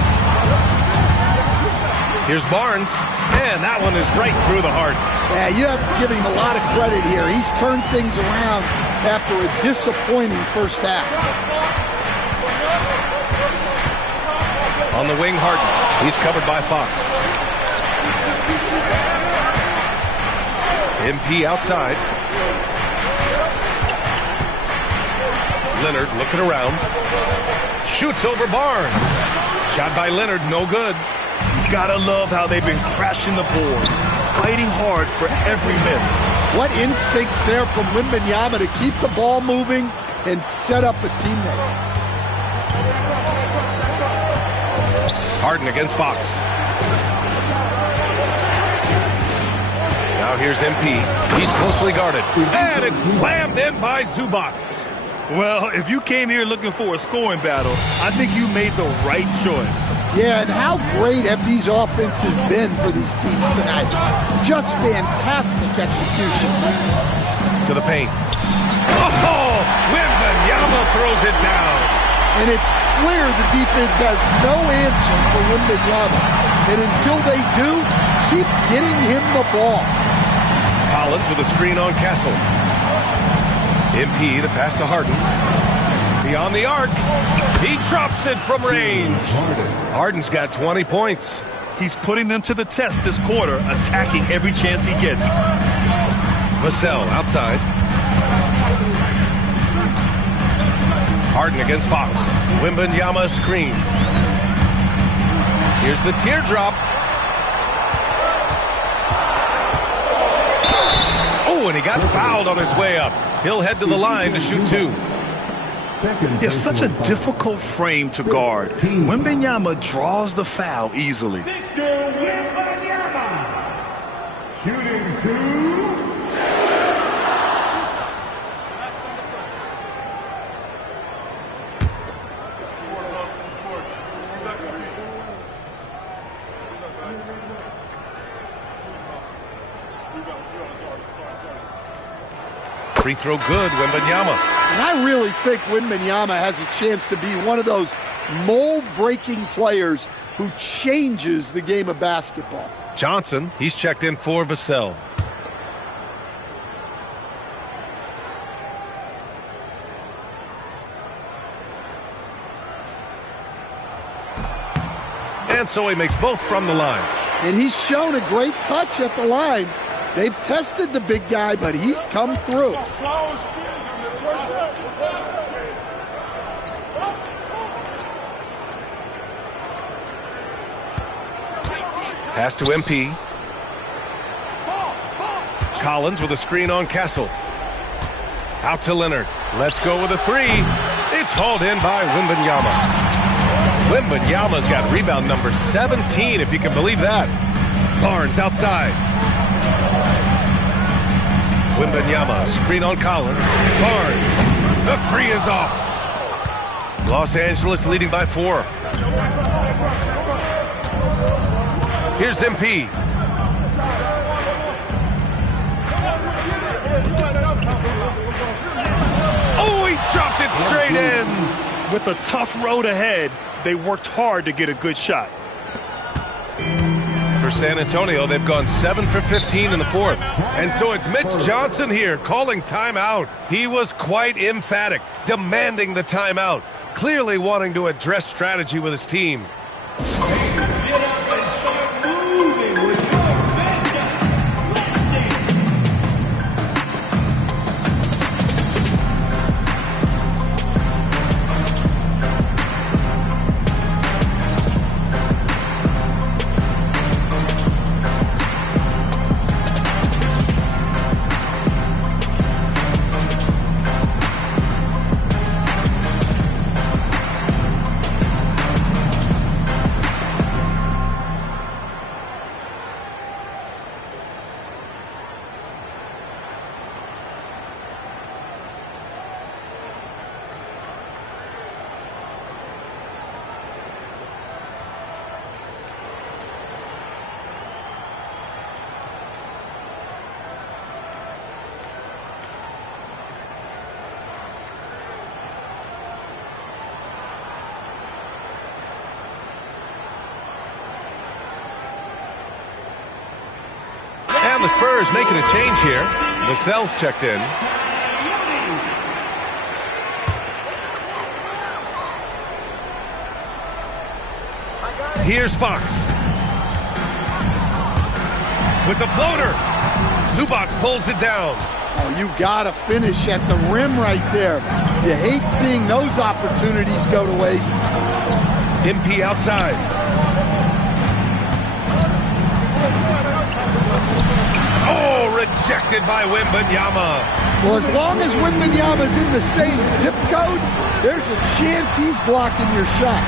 Here's Barnes, and that one is right through the heart. Yeah, you have to give him a lot of credit here. He's turned things around after a disappointing first half. On the wing, Harden. He's covered by Fox. MP outside. Leonard looking around. Shoots over Barnes. Shot by Leonard, no good. You gotta love how they've been crashing the boards, fighting hard for every miss. What instincts there from Wembanyama to keep the ball moving and set up a teammate. Harden against Fox. Now here's MP. He's closely guarded. And it's slammed in by Zubac. Well, if you came here looking for a scoring battle, I think you made the right choice. Yeah, and how great have these offenses been for these teams tonight? Just fantastic execution. To the paint. Oh, Wembanyama throws it down. And it's clear the defense has no answer for Wembanyama. And until they do, keep getting him the ball. Collins with a screen on Castle. MP, the pass to Harden. Beyond the arc. He drops it from range. Harden's got 20 points. He's putting them to the test this quarter, attacking every chance he gets. Vassell outside. Harden against Fox. Wembanyama screen. Here's the teardrop. Oh, and he got fouled on his way up. He'll head to the line to shoot two. It's such a difficult frame to guard. Wembanyama draws the foul easily. Victor Wembanyama. Shooting two. Free throw good, Wembanyama. And I really think Wembanyama has a chance to be one of those mold-breaking players who changes the game of basketball. Johnson, he's checked in for Vassell. And so he makes both from the line. And he's shown a great touch at the line. They've tested the big guy, but he's come through. Pass to MP. Collins with a screen on Castle. Out to Leonard. Let's go with a three. It's hauled in by Wembanyama. Wembanyama's got rebound number 17, if you can believe that. Barnes outside. Wembanyama, screen on Collins. Barnes, the three is off. Los Angeles leading by 4. Here's MP. Oh, he dropped it straight in. With a tough road ahead, they worked hard to get a good shot. For San Antonio, they've gone 7 for 15 in the fourth. And so it's Mitch Johnson here calling timeout. He was quite emphatic, demanding the timeout, clearly wanting to address strategy with his team. And the Spurs making a change here. Vassell's checked in. Here's Fox. With the floater. Zubac pulls it down. Oh, you gotta finish at the rim right there. You hate seeing those opportunities go to waste. MP outside. Oh, rejected by Wembanyama. Well, as long as Wembanyama's in the same zip code, there's a chance he's blocking your shot.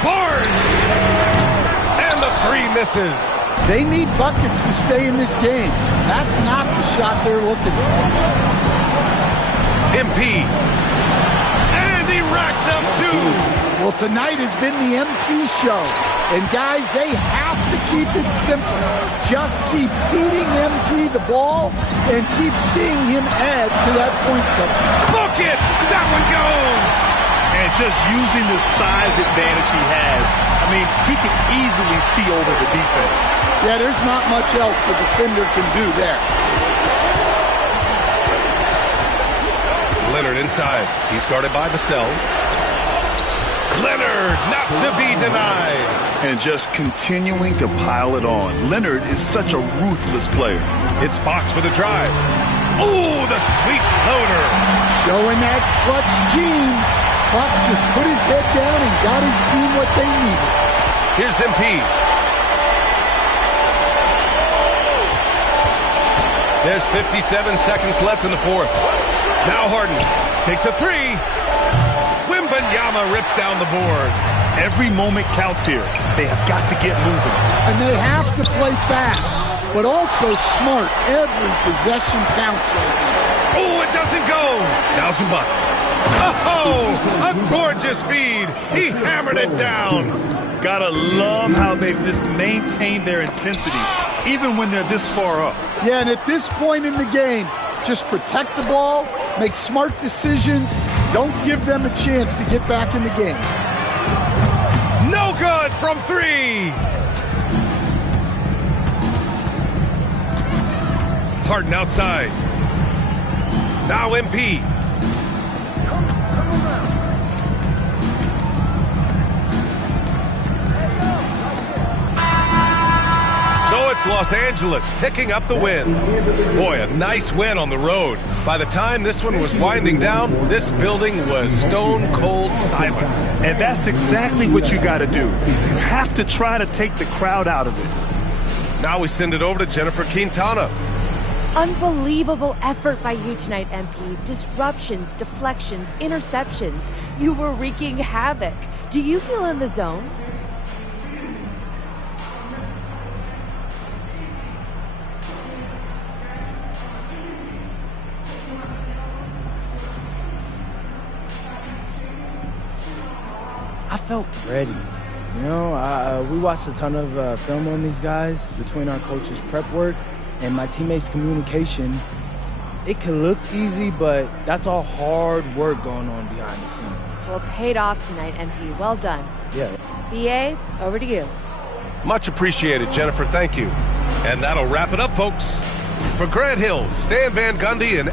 Barnes! And the three misses. They need buckets to stay in this game. That's not the shot they're looking for. MP. And he racks up two. Well, tonight has been the MP show. And guys, they have to keep it simple. Just keep feeding MP the ball and keep seeing him add to that point total. Book it! That one goes! And just using the size advantage he has, I mean, he can easily see over the defense. Yeah, there's not much else the defender can do there. Leonard inside. He's guarded by Vassell. Leonard, not to be denied. And just continuing to pile it on. Leonard is such a ruthless player. It's Fox for the drive. Oh, the sweet floater. Showing that clutch gene. Fox just put his head down and got his team what they needed. Here's MP. There's 57 seconds left in the fourth. Now Harden takes a three. Wembanyama rips down the board. Every moment counts here. They have got to get moving. And they have to play fast, but also smart. Every possession counts right now. Oh, it doesn't go. Now Zubac. Oh, a gorgeous feed. He hammered it down. Gotta love how they've just maintained their intensity, even when they're this far up. Yeah, and at this point in the game, just protect the ball, make smart decisions, don't give them a chance to get back in the game. No good from three. Harden outside. Now MP. So it's Los Angeles picking up the win. Boy, a nice win on the road. By the time this one was winding down, this building was stone cold silent. And that's exactly what you got to do. You have to try to take the crowd out of it. Now we send it over to Jennifer Quintana. Unbelievable effort by you tonight, MP. Disruptions, deflections, interceptions. You were wreaking havoc. Do you feel in the zone? I felt ready. You know, we watched a ton of film on these guys between our coaches' prep work and my teammates' communication. It could look easy, but that's all hard work going on behind the scenes. Well, it paid off tonight, MP. Well done. Yeah. BA, over to you. Much appreciated, Jennifer. Thank you. And that'll wrap it up, folks. For Grant Hill, Stan Van Gundy, and